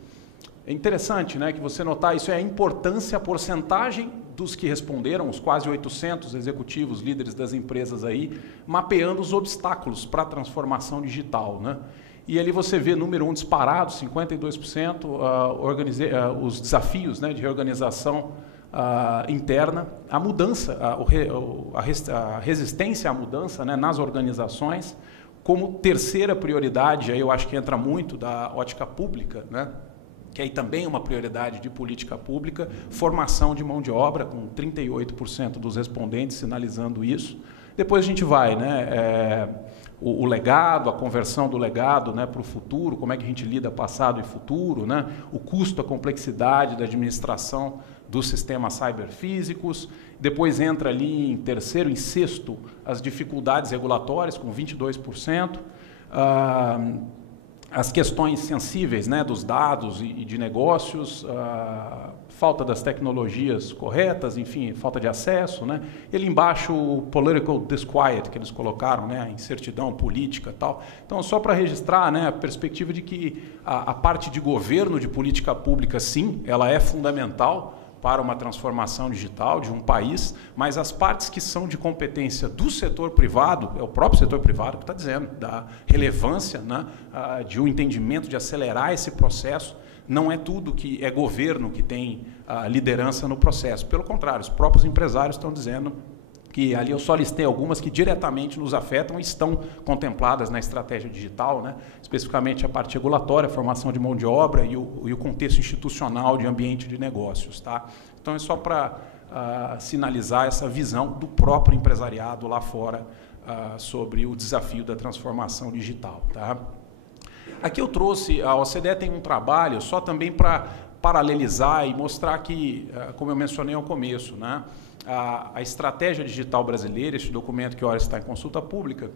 é interessante, né, que você notar isso, é a importância, a porcentagem dos que responderam, os quase 800 executivos, líderes das empresas aí, mapeando os obstáculos para a transformação digital, né? E ali você vê número 1 disparado, 52%, os desafios, né, de reorganização interna, a mudança, a resistência à mudança, né, nas organizações, como terceira prioridade, aí eu acho que entra muito da ótica pública, né, que aí também é uma prioridade de política pública, formação de mão de obra, com 38% dos respondentes sinalizando isso. Depois a gente vai, né, o legado, a conversão do legado, né, para o futuro, como é que a gente lida passado e futuro, né, o custo, a complexidade da administração dos sistemas cyberfísicos. Depois entra ali em terceiro, em sexto, as dificuldades regulatórias, com 22%. As questões sensíveis, né, dos dados e de negócios, falta das tecnologias corretas, enfim, falta de acesso, né? Ele embaixo o political disquiet que eles colocaram, né, a incertidão política e tal. Então, só para registrar, né, a perspectiva de que a parte de governo, de política pública, sim, ela é fundamental para uma transformação digital de um país, mas as partes que são de competência do setor privado, é o próprio setor privado que está dizendo, da relevância, né, de um entendimento de acelerar esse processo. Não é tudo que é governo que tem liderança no processo. Pelo contrário, os próprios empresários estão dizendo que ali eu só listei algumas que diretamente nos afetam e estão contempladas na estratégia digital, né? Especificamente a parte regulatória, a formação de mão de obra e o contexto institucional de ambiente de negócios. Tá? Então, é só para sinalizar essa visão do próprio empresariado lá fora sobre o desafio da transformação digital. Tá? Aqui eu trouxe, a OCDE tem um trabalho só também para paralelizar e mostrar que, como eu mencionei ao começo, né? A estratégia digital brasileira, este documento que ora está em consulta pública,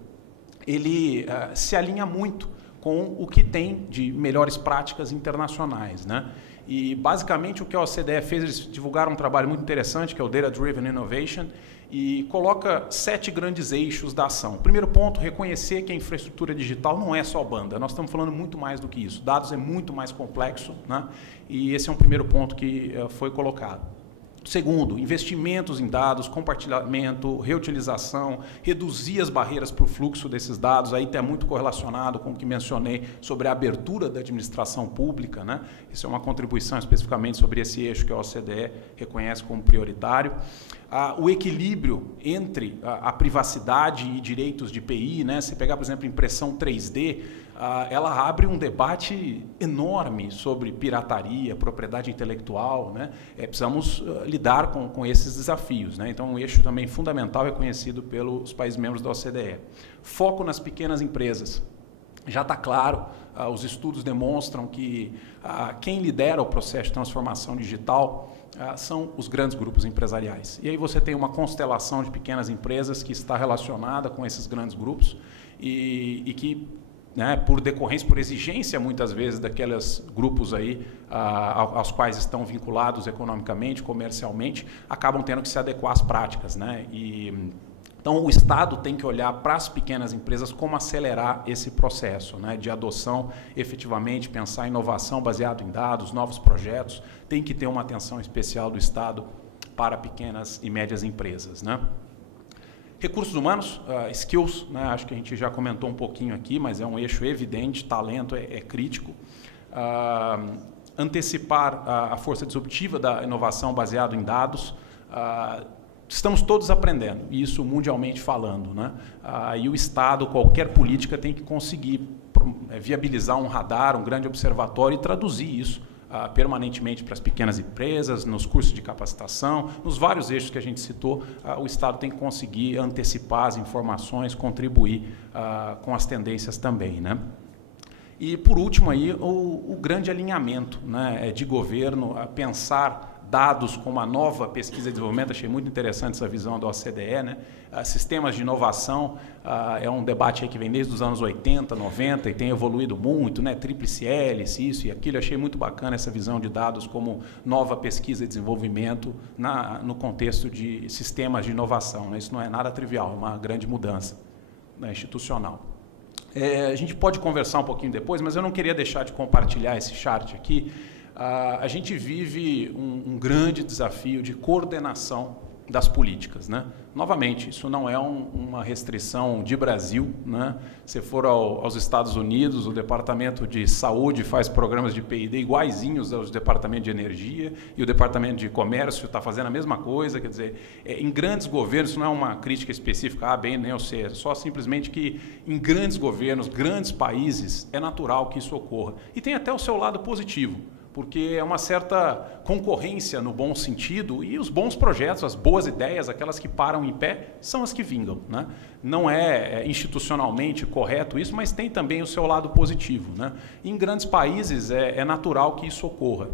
ele se alinha muito com o que tem de melhores práticas internacionais, né? E, basicamente, o que a OCDE fez, eles divulgaram um trabalho muito interessante, que é o Data Driven Innovation, e coloca 7 grandes eixos da ação. Primeiro ponto, reconhecer que a infraestrutura digital não é só banda, nós estamos falando muito mais do que isso. Dados é muito mais complexo, né? E esse é um primeiro ponto que foi colocado. Segundo, investimentos em dados, compartilhamento, reutilização, reduzir as barreiras para o fluxo desses dados, aí está muito correlacionado com o que mencionei sobre a abertura da administração pública, né? Isso é uma contribuição especificamente sobre esse eixo que a OCDE reconhece como prioritário. O equilíbrio entre a privacidade e direitos de PI, né? Se pegar, por exemplo, impressão 3D, ela abre um debate enorme sobre pirataria, propriedade intelectual, né? Precisamos lidar com esses desafios, né? Então, um eixo também fundamental é conhecido pelos países membros da OCDE. Foco nas pequenas empresas. Já está claro, os estudos demonstram que quem lidera o processo de transformação digital são os grandes grupos empresariais. E aí você tem uma constelação de pequenas empresas que está relacionada com esses grandes grupos e que, né, por decorrência, por exigência, muitas vezes, daqueles grupos aí, aos quais estão vinculados economicamente, comercialmente, acabam tendo que se adequar às práticas, né? Então, o Estado tem que olhar para as pequenas empresas como acelerar esse processo, né, de adoção, efetivamente, pensar em inovação baseado em dados, novos projetos, tem que ter uma atenção especial do Estado para pequenas e médias empresas, né? Recursos humanos, skills, né, acho que a gente já comentou um pouquinho aqui, mas é um eixo evidente, talento é crítico. Antecipar a força disruptiva da inovação baseado em dados. Estamos todos aprendendo, isso mundialmente falando, né? E o Estado, qualquer política, tem que conseguir viabilizar um radar, um grande observatório e traduzir isso permanentemente para as pequenas empresas, nos cursos de capacitação, nos vários eixos que a gente citou. O Estado tem que conseguir antecipar as informações, contribuir com as tendências também, né? E, por último, aí, o grande alinhamento, né, de governo, pensar dados como a nova pesquisa e desenvolvimento, achei muito interessante essa visão da OCDE, né? Sistemas de inovação, é um debate aí que vem desde os anos 80, 90 e tem evoluído muito, né? Tríplice hélice, isso e aquilo. Achei muito bacana essa visão de dados como nova pesquisa e desenvolvimento no contexto de sistemas de inovação, né? Isso não é nada trivial, é uma grande mudança, né, institucional. A gente pode conversar um pouquinho depois, mas eu não queria deixar de compartilhar esse chart aqui. A gente vive um grande desafio de coordenação das políticas, né? Novamente, isso não é uma restrição de Brasil, né? Se for aos Estados Unidos, o Departamento de Saúde faz programas de P&D iguaizinhos aos Departamentos de Energia, e o Departamento de Comércio está fazendo a mesma coisa. Quer dizer, em grandes governos, isso não é uma crítica específica A, B, nem ou C, é só simplesmente que em grandes governos, grandes países, é natural que isso ocorra. E tem até o seu lado positivo, porque é uma certa concorrência no bom sentido, e os bons projetos, as boas ideias, aquelas que param em pé, são as que vingam, né? Não é institucionalmente correto isso, mas tem também o seu lado positivo, né? Em grandes países é natural que isso ocorra.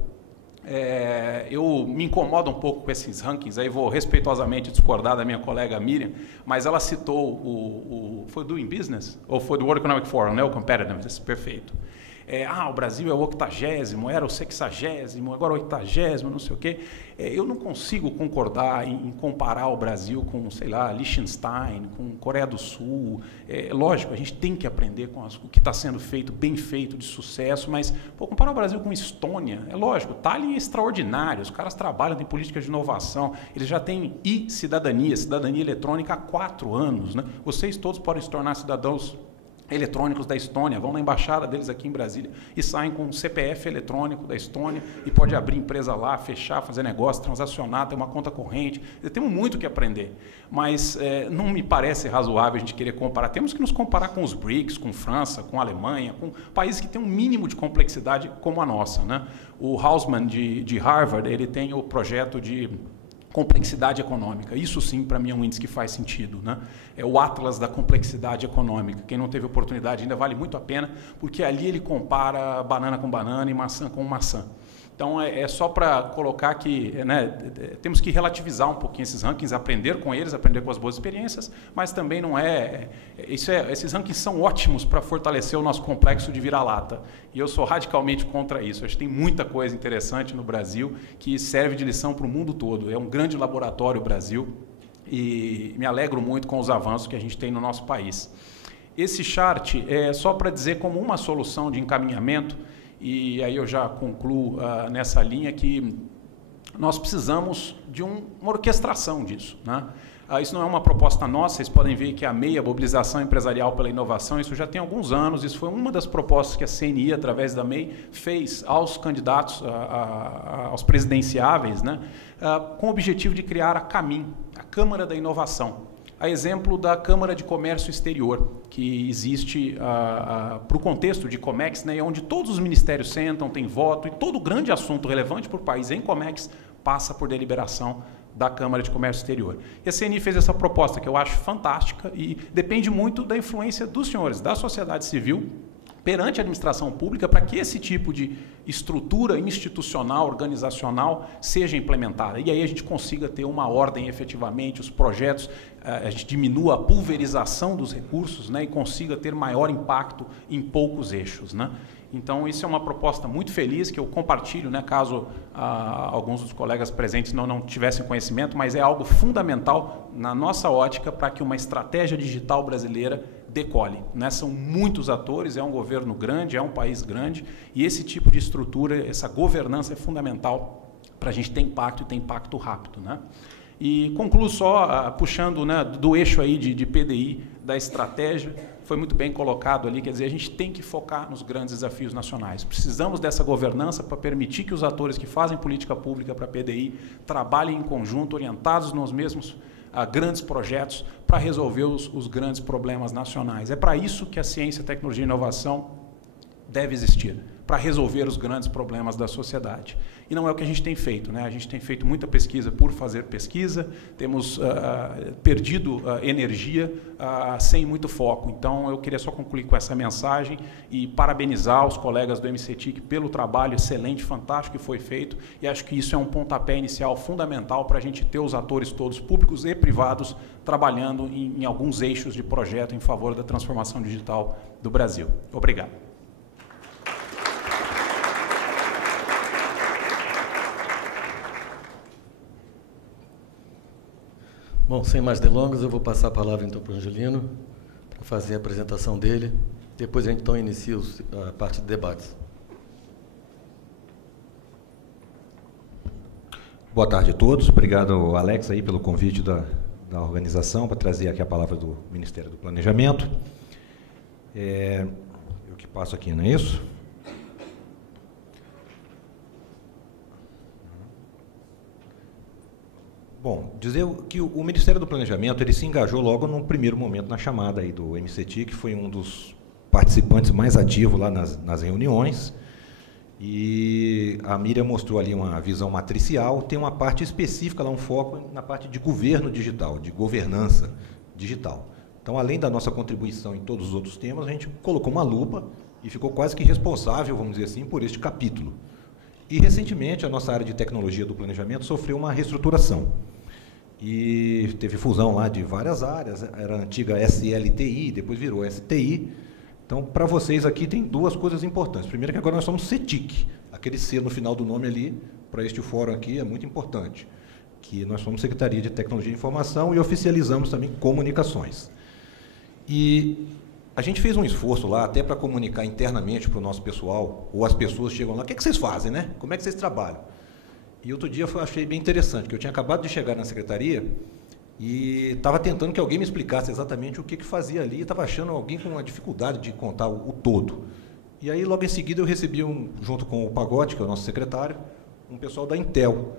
Eu me incomodo um pouco com esses rankings, aí vou respeitosamente discordar da minha colega Miriam, mas ela citou foi do Doing Business? Ou foi do World Economic Forum, né? O Competitiveness, perfeito. o Brasil é o 80º, era o 60º, agora o 80º, não sei o quê. Eu não consigo concordar em comparar o Brasil com, sei lá, Liechtenstein, com Coreia do Sul. Lógico, a gente tem que aprender com o que está sendo feito, bem feito, de sucesso, mas comparar o Brasil com Estônia, é lógico, o Tallinn é extraordinário, os caras trabalham em políticas de inovação, eles já têm cidadania eletrônica há 4 anos. Né? Vocês todos podem se tornar cidadãos eletrônicos da Estônia, vão na embaixada deles aqui em Brasília e saem com um CPF eletrônico da Estônia e pode abrir empresa lá, fechar, fazer negócio, transacionar, ter uma conta corrente. Temos muito que aprender, mas não me parece razoável a gente querer comparar. Temos que nos comparar com os BRICS, com França, com Alemanha, com países que têm um mínimo de complexidade como a nossa. Né? O Hausman, de Harvard, ele tem o projeto de complexidade econômica. Isso sim, para mim, é um índice que faz sentido. Né? É o Atlas da complexidade econômica. Quem não teve oportunidade ainda vale muito a pena, porque ali ele compara banana com banana e maçã com maçã. Então, é só para colocar que temos que relativizar um pouquinho esses rankings, aprender com eles, aprender com as boas experiências, mas também não esses rankings são ótimos para fortalecer o nosso complexo de vira-lata. E eu sou radicalmente contra isso. Acho que tem muita coisa interessante no Brasil que serve de lição para o mundo todo. É um grande laboratório o Brasil e me alegro muito com os avanços que a gente tem no nosso país. Esse chart é só para dizer como uma solução de encaminhamento. E aí eu já concluo nessa linha que nós precisamos de uma orquestração disso. Né? Isso não é uma proposta nossa, vocês podem ver que a MEI, a Mobilização Empresarial pela Inovação, isso já tem alguns anos, isso foi uma das propostas que a CNI, através da MEI, fez aos candidatos, aos presidenciáveis, né? Com o objetivo de criar a CAMIM, a Câmara da Inovação. A exemplo da Câmara de Comércio Exterior, que existe para o contexto de Comex, né, onde todos os ministérios sentam, tem voto, e todo grande assunto relevante para o país em Comex passa por deliberação da Câmara de Comércio Exterior. E a CNI fez essa proposta, que eu acho fantástica, e depende muito da influência dos senhores, da sociedade civil, perante a administração pública, para que esse tipo de estrutura institucional, organizacional, seja implementada. E aí a gente consiga ter uma ordem efetivamente, os projetos, a gente diminua a pulverização dos recursos, né, e consiga ter maior impacto em poucos eixos. Né? Então, isso é uma proposta muito feliz, que eu compartilho, né, caso alguns dos colegas presentes não tivessem conhecimento, mas é algo fundamental na nossa ótica para que uma estratégia digital brasileira decole. Né? São muitos atores, é um governo grande, é um país grande, e esse tipo de estrutura, essa governança é fundamental para a gente ter impacto e ter impacto rápido. Né? E concluo só puxando, né, do eixo aí de PDI, da estratégia, foi muito bem colocado ali, quer dizer, a gente tem que focar nos grandes desafios nacionais. Precisamos dessa governança para permitir que os atores que fazem política pública para a PDI trabalhem em conjunto, orientados nos mesmos grandes projetos para resolver os grandes problemas nacionais. É para isso que a ciência, tecnologia e inovação deve existir, para resolver os grandes problemas da sociedade. E não é o que a gente tem feito. Né? A gente tem feito muita pesquisa por fazer pesquisa, temos perdido energia sem muito foco. Então, eu queria só concluir com essa mensagem e parabenizar os colegas do MCTIC pelo trabalho excelente, fantástico que foi feito, e acho que isso é um pontapé inicial fundamental para a gente ter os atores todos, públicos e privados, trabalhando em alguns eixos de projeto em favor da transformação digital do Brasil. Obrigado. Bom, sem mais delongas, eu vou passar a palavra então para o Angelino, para fazer a apresentação dele. Depois a gente então inicia a parte de debates. Boa tarde a todos. Obrigado, Alex, aí, pelo convite da organização para trazer aqui a palavra do Ministério do Planejamento. Eu que passo aqui, não é isso? Bom, dizer que o Ministério do Planejamento ele se engajou logo no primeiro momento na chamada aí do MCTIC, que foi um dos participantes mais ativos lá nas reuniões, e a Miriam mostrou ali uma visão matricial, tem uma parte específica lá, um foco na parte de governo digital, de governança digital. Então, além da nossa contribuição em todos os outros temas, a gente colocou uma lupa e ficou quase que responsável, vamos dizer assim, por este capítulo. E, recentemente, a nossa área de tecnologia do planejamento sofreu uma reestruturação. E teve fusão lá de várias áreas, era a antiga SLTI, depois virou STI, Então, para vocês aqui, tem duas coisas importantes. Primeiro, que agora nós somos CETIC. Aquele C no final do nome ali, para este fórum aqui, é muito importante. Que nós somos Secretaria de Tecnologia e Informação e oficializamos também comunicações. E a gente fez um esforço lá, até para comunicar internamente para o nosso pessoal, ou as pessoas chegam lá, o que vocês fazem, né? Como é que vocês trabalham? E outro dia eu achei bem interessante, que eu tinha acabado de chegar na secretaria e estava tentando que alguém me explicasse exatamente o que fazia ali, e estava achando alguém com uma dificuldade de contar o todo. E aí, logo em seguida, eu recebi, junto com o Pagotti, que é o nosso secretário, um pessoal da Intel.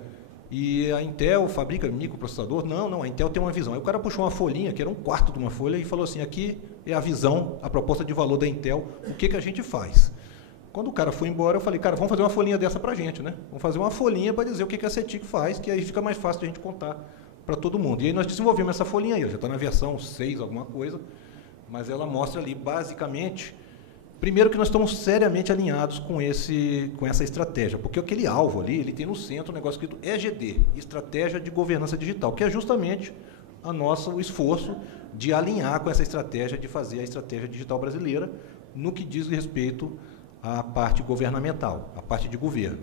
E a Intel fabrica microprocessador? Não, a Intel tem uma visão. Aí o cara puxou uma folhinha, que era um quarto de uma folha, e falou assim, aqui é a visão, a proposta de valor da Intel, o que a gente faz. Quando o cara foi embora, eu falei, cara, vamos fazer uma folhinha dessa para a gente, né? Vamos fazer uma folhinha para dizer o que a CETIC faz, que aí fica mais fácil de a gente contar para todo mundo. E aí nós desenvolvemos essa folhinha aí, já está na versão 6, alguma coisa, mas ela mostra ali, basicamente, primeiro que nós estamos seriamente alinhados com essa estratégia, porque aquele alvo ali, ele tem no centro um negócio escrito EGD, Estratégia de Governança Digital, que é justamente o esforço de alinhar com essa estratégia, de fazer a estratégia digital brasileira no que diz respeito à parte governamental, à parte de governo.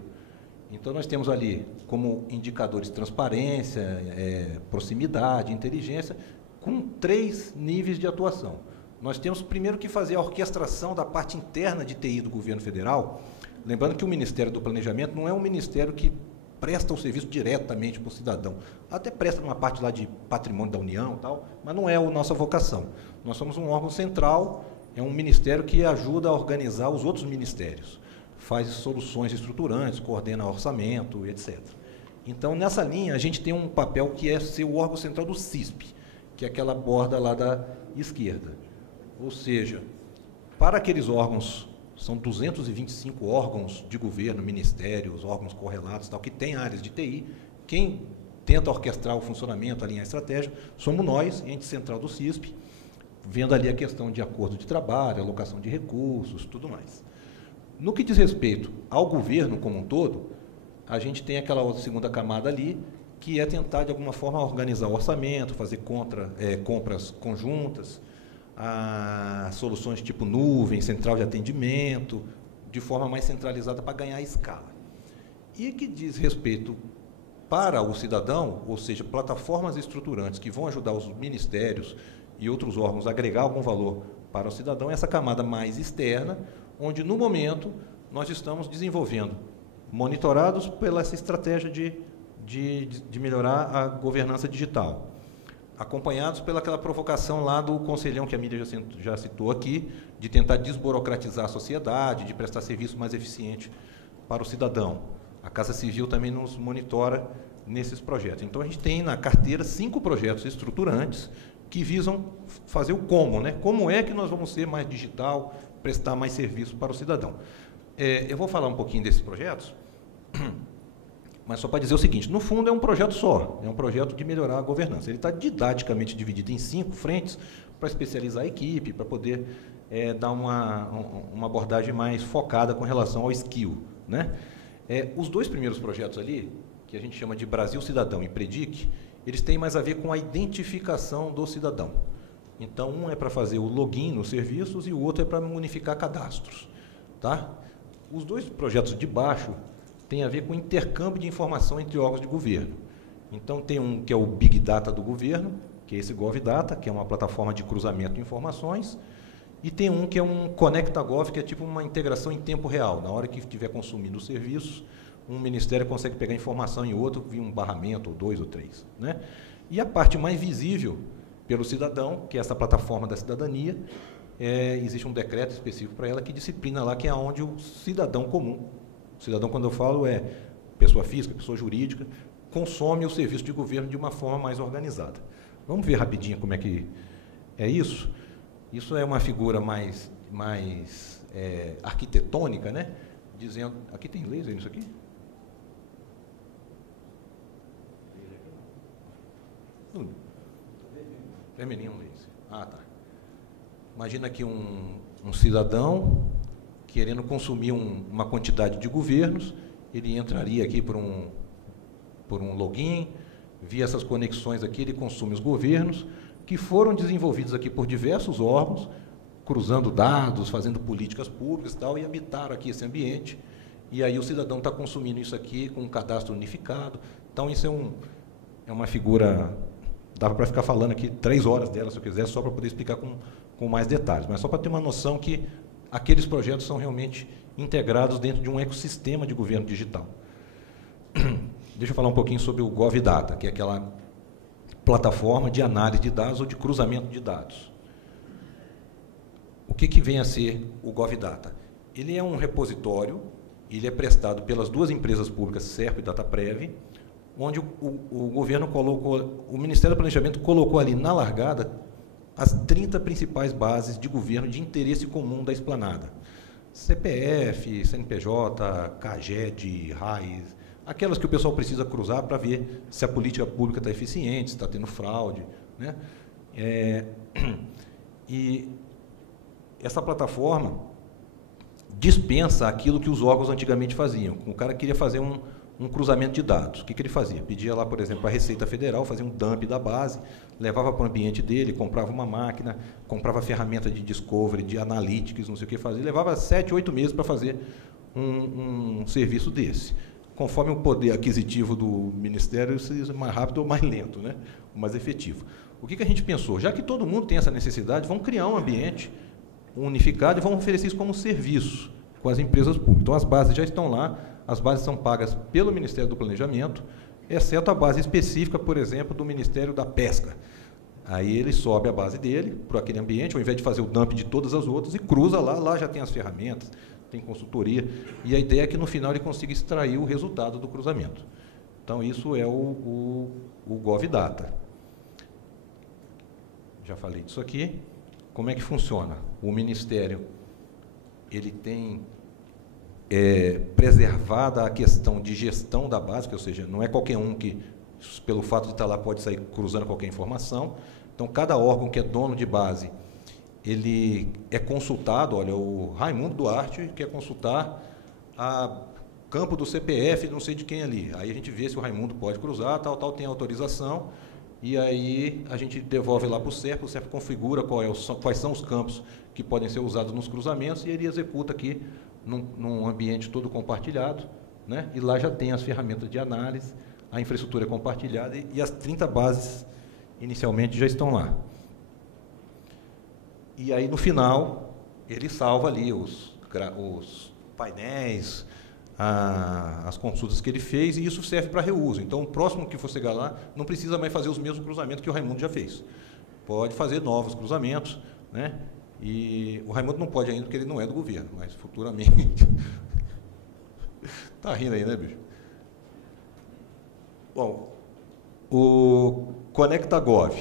Então, nós temos ali como indicadores transparência, proximidade, inteligência, com 3 níveis de atuação. Nós temos primeiro que fazer a orquestração da parte interna de TI do governo federal, lembrando que o Ministério do Planejamento não é um ministério que presta o serviço diretamente para o cidadão. Até presta uma parte lá de patrimônio da União, tal, mas não é a nossa vocação. Nós somos um órgão central, é um ministério que ajuda a organizar os outros ministérios, faz soluções estruturantes, coordena orçamento, etc. Então, nessa linha, a gente tem um papel que é ser o órgão central do CISP, que é aquela borda lá da esquerda. Ou seja, para aqueles órgãos, são 225 órgãos de governo, ministérios, órgãos correlatos, tal, que têm áreas de TI, quem tenta orquestrar o funcionamento, alinhar a estratégia, somos nós, ente central do CISP, vendo ali a questão de acordo de trabalho, alocação de recursos, tudo mais. No que diz respeito ao governo como um todo, a gente tem aquela outra segunda camada ali, que é tentar, de alguma forma, organizar o orçamento, fazer compras conjuntas, soluções tipo nuvem, central de atendimento, de forma mais centralizada para ganhar escala. E que diz respeito para o cidadão, ou seja, plataformas estruturantes que vão ajudar os ministérios e outros órgãos a agregar algum valor para o cidadão, essa camada mais externa, onde, no momento, nós estamos desenvolvendo, monitorados pela essa estratégia de melhorar a governança digital, acompanhados pelaquela provocação lá do conselhão que a mídia já citou aqui, de tentar desburocratizar a sociedade, de prestar serviço mais eficiente para o cidadão. A Casa Civil também nos monitora nesses projetos. Então, a gente tem na carteira 5 projetos estruturantes que visam fazer o como, né? Como é que nós vamos ser mais digital, prestar mais serviço para o cidadão. Eu vou falar um pouquinho desses projetos, mas só para dizer o seguinte, no fundo é um projeto só, é um projeto de melhorar a governança. Ele está didaticamente dividido em 5 frentes para especializar a equipe, para poder dar uma abordagem mais focada com relação ao skill, né? Os 2 primeiros projetos ali, que a gente chama de Brasil Cidadão e Predic, eles têm mais a ver com a identificação do cidadão. Então, um é para fazer o login nos serviços e o outro é para unificar cadastros. Tá? Os 2 projetos de baixo têm a ver com o intercâmbio de informação entre órgãos de governo. Então, tem um que é o Big Data do governo, que é esse GovData, que é uma plataforma de cruzamento de informações, e tem um que é um ConectaGov, que é tipo uma integração em tempo real. Na hora que estiver consumindo os serviços, um ministério consegue pegar informação em outro, via um barramento, ou 2 ou 3. Né? E a parte mais visível pelo cidadão, que é essa plataforma da cidadania, existe um decreto específico para ela que disciplina lá, que é onde o cidadão comum, cidadão, quando eu falo, é pessoa física, pessoa jurídica, consome o serviço de governo de uma forma mais organizada. Vamos ver rapidinho como é que é isso? Isso é uma figura mais arquitetônica, né? Dizendo, aqui tem laser nisso aqui? Vermelhinho laser. Ah, tá. Imagina aqui um cidadão querendo consumir uma quantidade de governos, ele entraria aqui por um login, via essas conexões aqui, ele consome os governos, que foram desenvolvidos aqui por diversos órgãos, cruzando dados, fazendo políticas públicas e tal, e habitaram aqui esse ambiente, e aí o cidadão está consumindo isso aqui com um cadastro unificado. Então, isso é uma figura, dava para ficar falando aqui 3 horas dela, se eu quiser, só para poder explicar com mais detalhes, mas só para ter uma noção que aqueles projetos são realmente integrados dentro de um ecossistema de governo digital. Deixa eu falar um pouquinho sobre o GovData, que é aquela plataforma de análise de dados ou de cruzamento de dados. O que vem a ser o GovData? Ele é um repositório, ele é prestado pelas 2 empresas públicas, Serpo e Dataprev, onde o governo colocou, o Ministério do Planejamento colocou ali na largada as 30 principais bases de governo de interesse comum da esplanada. CPF, CNPJ, CAGED, RAIS, aquelas que o pessoal precisa cruzar para ver se a política pública está eficiente, se está tendo fraude, né? E essa plataforma dispensa aquilo que os órgãos antigamente faziam. O cara queria fazer um cruzamento de dados. O que ele fazia? Pedia lá, por exemplo, a Receita Federal, fazia um dump da base, levava para o ambiente dele, comprava uma máquina, comprava ferramenta de discovery, de analytics, não sei o que fazia, levava 7, 8 meses para fazer um serviço desse. Conforme o poder aquisitivo do Ministério, isso é mais rápido ou mais lento, né? Ou mais efetivo. O que a gente pensou? Já que todo mundo tem essa necessidade, vamos criar um ambiente unificado e vamos oferecer isso como serviço com as empresas públicas. Então, as bases já estão lá, as bases são pagas pelo Ministério do Planejamento, exceto a base específica, por exemplo, do Ministério da Pesca. Aí ele sobe a base dele para aquele ambiente, ao invés de fazer o dump de todas as outras, e cruza lá já tem as ferramentas, tem consultoria, e a ideia é que no final ele consiga extrair o resultado do cruzamento. Então, isso é o GovData. Já falei disso aqui. Como é que funciona? O Ministério ele tem preservada a questão de gestão da base, ou seja, não é qualquer um que, pelo fato de estar lá, pode sair cruzando qualquer informação. Então, cada órgão que é dono de base, ele é consultado. Olha, o Raimundo Duarte quer consultar a campo do CPF, não sei de quem ali. Aí a gente vê se o Raimundo pode cruzar, tal, tem autorização, e aí a gente devolve lá para o CERP configura quais são os campos que podem ser usados nos cruzamentos, e ele executa aqui num ambiente todo compartilhado, né? E lá já tem as ferramentas de análise, a infraestrutura é compartilhada, e as 30 bases inicialmente já estão lá. E aí, no final, ele salva ali os painéis, as consultas que ele fez, e isso serve para reuso. Então, o próximo que for chegar lá não precisa mais fazer os mesmos cruzamentos que o Raimundo já fez. Pode fazer novos cruzamentos, né? E o Raimundo não pode ainda porque ele não é do governo, mas futuramente... Está rindo aí, né, bicho? Bom, o ConectaGov.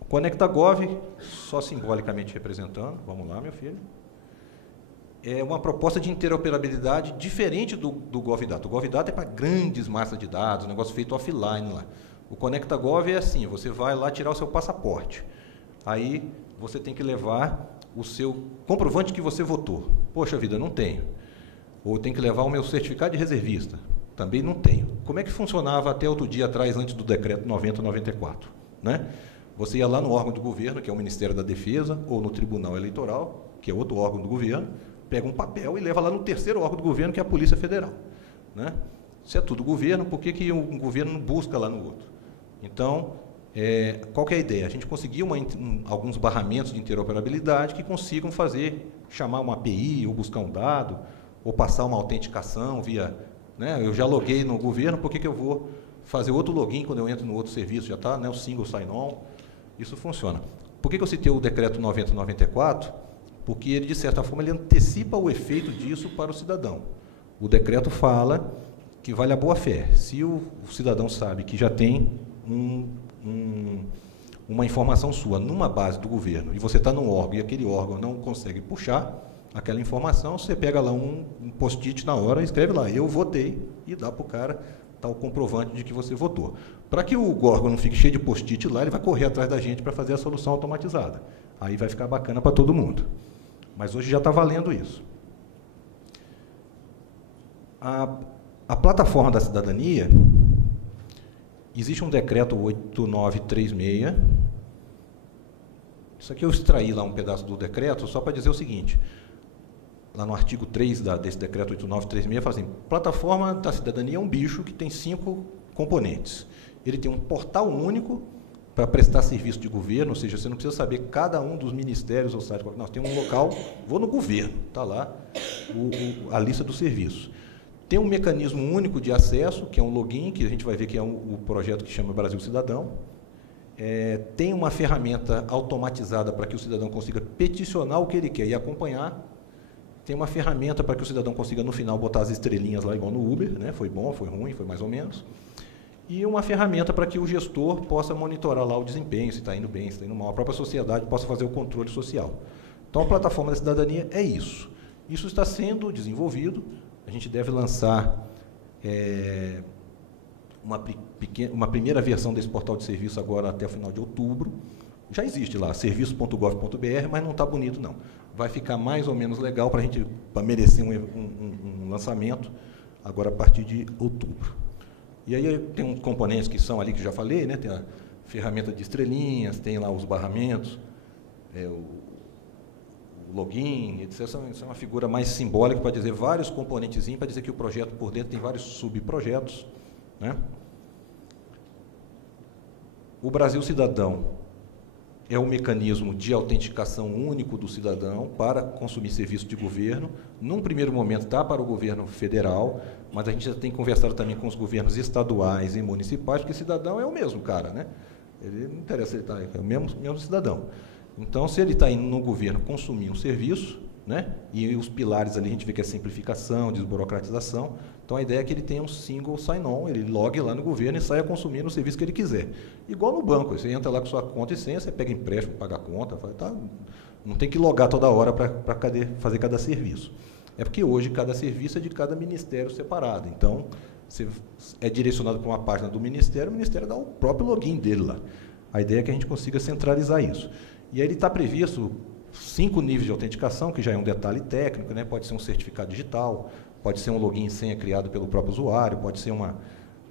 O ConectaGov, só simbolicamente representando, vamos lá, meu filho, é uma proposta de interoperabilidade diferente do GovData. O GovData é para grandes massas de dados, um negócio feito offline lá. O ConectaGov é assim, você vai lá tirar o seu passaporte. Aí você tem que levar o seu comprovante que você votou. Poxa vida, não tenho. Ou tem que levar o meu certificado de reservista. Também não tenho. Como é que funcionava até outro dia atrás, antes do decreto 90/94? Né? Você ia lá no órgão do governo, que é o Ministério da Defesa, ou no Tribunal Eleitoral, que é outro órgão do governo, pega um papel e leva lá no terceiro órgão do governo, que é a Polícia Federal. Né? Se é tudo governo, por que um governo não busca lá no outro? Então, qual que é a ideia? A gente conseguiu alguns barramentos de interoperabilidade que consigam chamar uma API, ou buscar um dado, ou passar uma autenticação via... Né? Eu já loguei no governo, por que eu vou fazer outro login quando eu entro no outro serviço? Já está, né, o single sign-on. Isso funciona. Por que eu citei o decreto 90/94? Porque ele, de certa forma, ele antecipa o efeito disso para o cidadão. O decreto fala que vale a boa-fé. Se o cidadão sabe que já tem uma informação sua numa base do governo, e você está num órgão e aquele órgão não consegue puxar aquela informação, você pega lá um post-it na hora, escreve lá, eu votei, e dá para o cara o comprovante de que você votou. Para que o órgão não fique cheio de post-it lá, ele vai correr atrás da gente para fazer a solução automatizada. Aí vai ficar bacana para todo mundo. Mas hoje já está valendo isso. A plataforma da cidadania, existe um decreto 8936, Isso aqui eu extraí lá um pedaço do decreto, só para dizer o seguinte, lá no artigo 3 desse decreto 8936, fala assim, plataforma da cidadania é um bicho que tem 5 componentes. Ele tem um portal único para prestar serviço de governo, ou seja, você não precisa saber cada um dos ministérios ou sites. Nós temos um local, vou no governo, está lá a lista do serviço. Tem um mecanismo único de acesso, que é um login, que a gente vai ver que é o projeto que chama Brasil Cidadão. Tem uma ferramenta automatizada para que o cidadão consiga peticionar o que ele quer e acompanhar. Tem uma ferramenta para que o cidadão consiga, no final, botar as estrelinhas lá, igual no Uber, né? Foi bom, foi ruim, foi mais ou menos. E uma ferramenta para que o gestor possa monitorar lá o desempenho, se está indo bem, se está indo mal, a própria sociedade possa fazer o controle social. Então, a plataforma da cidadania é isso. Isso está sendo desenvolvido, a gente deve lançar uma primeira versão desse portal de serviço agora até o final de outubro. Já existe lá, serviço.gov.br, mas não está bonito, não. Vai ficar mais ou menos legal para merecer um lançamento agora a partir de outubro. E aí tem uns componentes que são ali que já falei, né? Tem a ferramenta de estrelinhas, tem lá os barramentos, o login, etc. Isso é uma figura mais simbólica para dizer vários componentezinhos, para dizer que o projeto por dentro tem vários subprojetos, né? O Brasil Cidadão é um mecanismo de autenticação único do cidadão para consumir serviço de governo. Num primeiro momento está para o governo federal, mas a gente já tem conversado também com os governos estaduais e municipais, porque cidadão é o mesmo cara, né? Ele não interessa, ele é o mesmo cidadão. Então, se ele está indo no governo consumir um serviço, né? E os pilares ali a gente vê que é simplificação, desburocratização. Então, a ideia é que ele tenha um single sign-on, ele logue lá no governo e saia consumindo o serviço que ele quiser. Igual no banco, você entra lá com sua conta e senha, você pega empréstimo, paga a conta, não tem que logar toda hora para fazer cada serviço. É porque hoje cada serviço é de cada ministério separado. Então, você é direcionado para uma página do ministério, o ministério dá o próprio login dele lá. A ideia é que a gente consiga centralizar isso. E aí ele está previsto 5 níveis de autenticação, que já é um detalhe técnico, né? Pode ser um certificado digital, pode ser um login e senha criado pelo próprio usuário, pode ser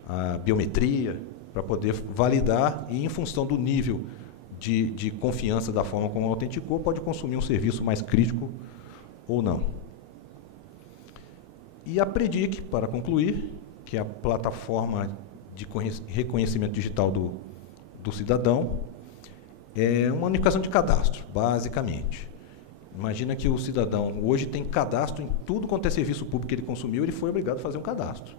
a biometria, para poder validar e, em função do nível de confiança da forma como autenticou, pode consumir um serviço mais crítico ou não. E a Predic, para concluir, que é a plataforma de reconhecimento digital do cidadão, é uma unificação de cadastro, basicamente. Imagina que o cidadão hoje tem cadastro em tudo quanto é serviço público que ele consumiu, ele foi obrigado a fazer um cadastro.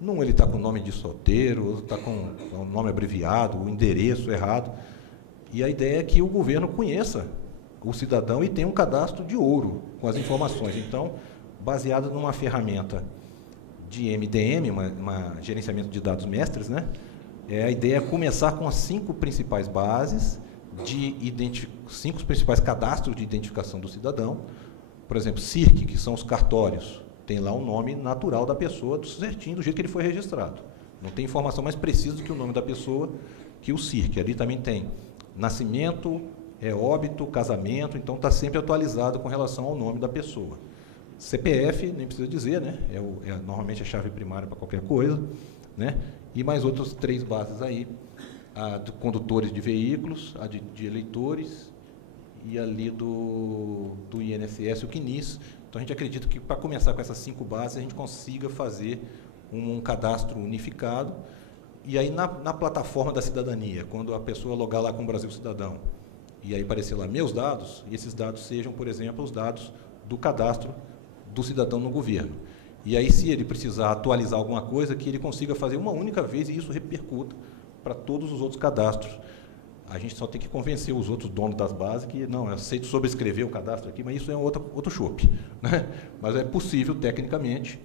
Num ele está com o nome de solteiro, outro está com o nome abreviado, o endereço errado. E a ideia é que o governo conheça o cidadão e tenha um cadastro de ouro com as informações. Então, baseado numa ferramenta de MDM, uma gerenciamento de dados mestres, né? A ideia é começar com as 5 principais bases, 5 principais cadastros de identificação do cidadão. Por exemplo, CIRC, que são os cartórios, tem lá o nome natural da pessoa, certinho, do jeito que ele foi registrado. Não tem informação mais precisa do que o nome da pessoa que o CIRC. Ali também tem nascimento, óbito, casamento, então está sempre atualizado com relação ao nome da pessoa. CPF, nem precisa dizer, né? Normalmente a chave primária para qualquer coisa, né? E mais outras 3 bases aí, a de condutores de veículos, a de eleitores e ali do INSS, o CNIS. Então, a gente acredita que, para começar com essas 5 bases, a gente consiga fazer um cadastro unificado. E aí, na plataforma da cidadania, quando a pessoa logar lá com o Brasil Cidadão, e aí aparecer lá meus dados, e esses dados sejam, por exemplo, os dados do cadastro do cidadão no governo. E aí, se ele precisar atualizar alguma coisa, que ele consiga fazer uma única vez e isso repercuta para todos os outros cadastros. A gente só tem que convencer os outros donos das bases que, não, eu aceito sobrescrever o cadastro aqui, mas isso é outro chope, né? Mas é possível, tecnicamente,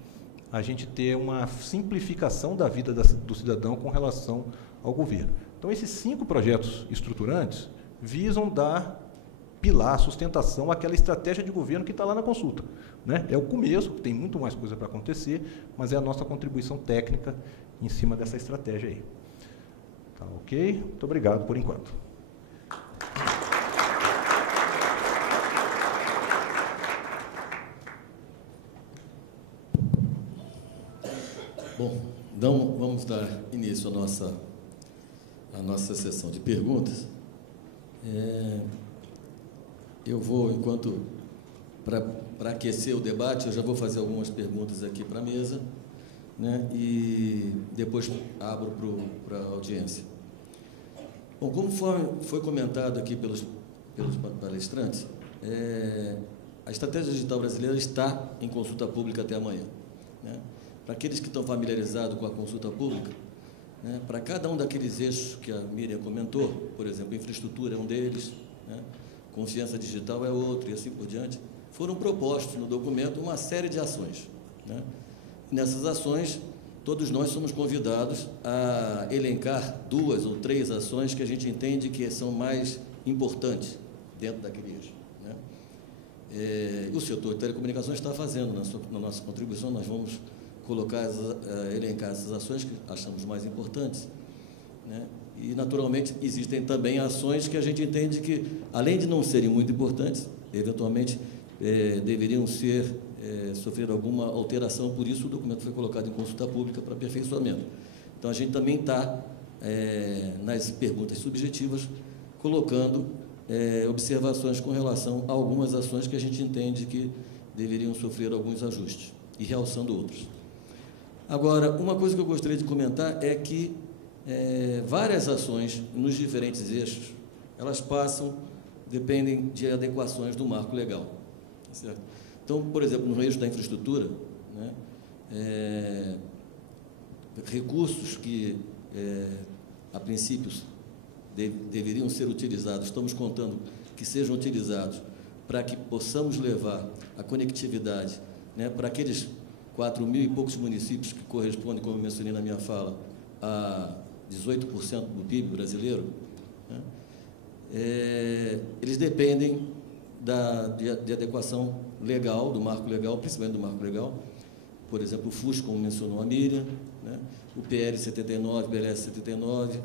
a gente ter uma simplificação da vida do cidadão com relação ao governo. Então, esses 5 projetos estruturantes visam dar pilar, sustentação àquela estratégia de governo que está lá na consulta, né? É o começo, tem muito mais coisa para acontecer, mas é a nossa contribuição técnica em cima dessa estratégia aí. Tá ok? Muito obrigado por enquanto. Bom, então vamos dar início à nossa sessão de perguntas. eu vou, para aquecer o debate, eu já vou fazer algumas perguntas aqui para a mesa, né, e depois abro para a audiência. Bom, como foi comentado aqui pelos palestrantes, a estratégia digital brasileira está em consulta pública até amanhã, né? Para aqueles que estão familiarizados com a consulta pública, né, para cada um daqueles eixos que a Miriam comentou, por exemplo, infraestrutura é um deles, né, confiança digital é outro, e assim por diante, foram propostos no documento uma série de ações, né? Nessas ações, todos nós somos convidados a elencar 2 ou 3 ações que a gente entende que são mais importantes dentro daquele eixo, né? O setor de telecomunicações está fazendo, na nossa contribuição, nós vamos elencar essas ações que achamos mais importantes, né? E, naturalmente, existem também ações que a gente entende que, além de não serem muito importantes, eventualmente deveriam sofrer alguma alteração, por isso o documento foi colocado em consulta pública para aperfeiçoamento. Então, a gente também está, nas perguntas subjetivas, colocando observações com relação a algumas ações que a gente entende que deveriam sofrer alguns ajustes e realçando outros. Agora, uma coisa que eu gostaria de comentar é que várias ações nos diferentes eixos, elas dependem de adequações do marco legal, certo? Então, por exemplo, no eixo da infraestrutura, né, recursos que, a princípio, deveriam ser utilizados, estamos contando que sejam utilizados para que possamos levar a conectividade, né, para aqueles 4.000 e poucos municípios que correspondem, como eu mencionei na minha fala, a 18% do PIB brasileiro, né, eles dependem de adequação legal, do marco legal, principalmente do marco legal. Por exemplo, o FUS, como mencionou a Miriam, né, o PL 79, BLS 79,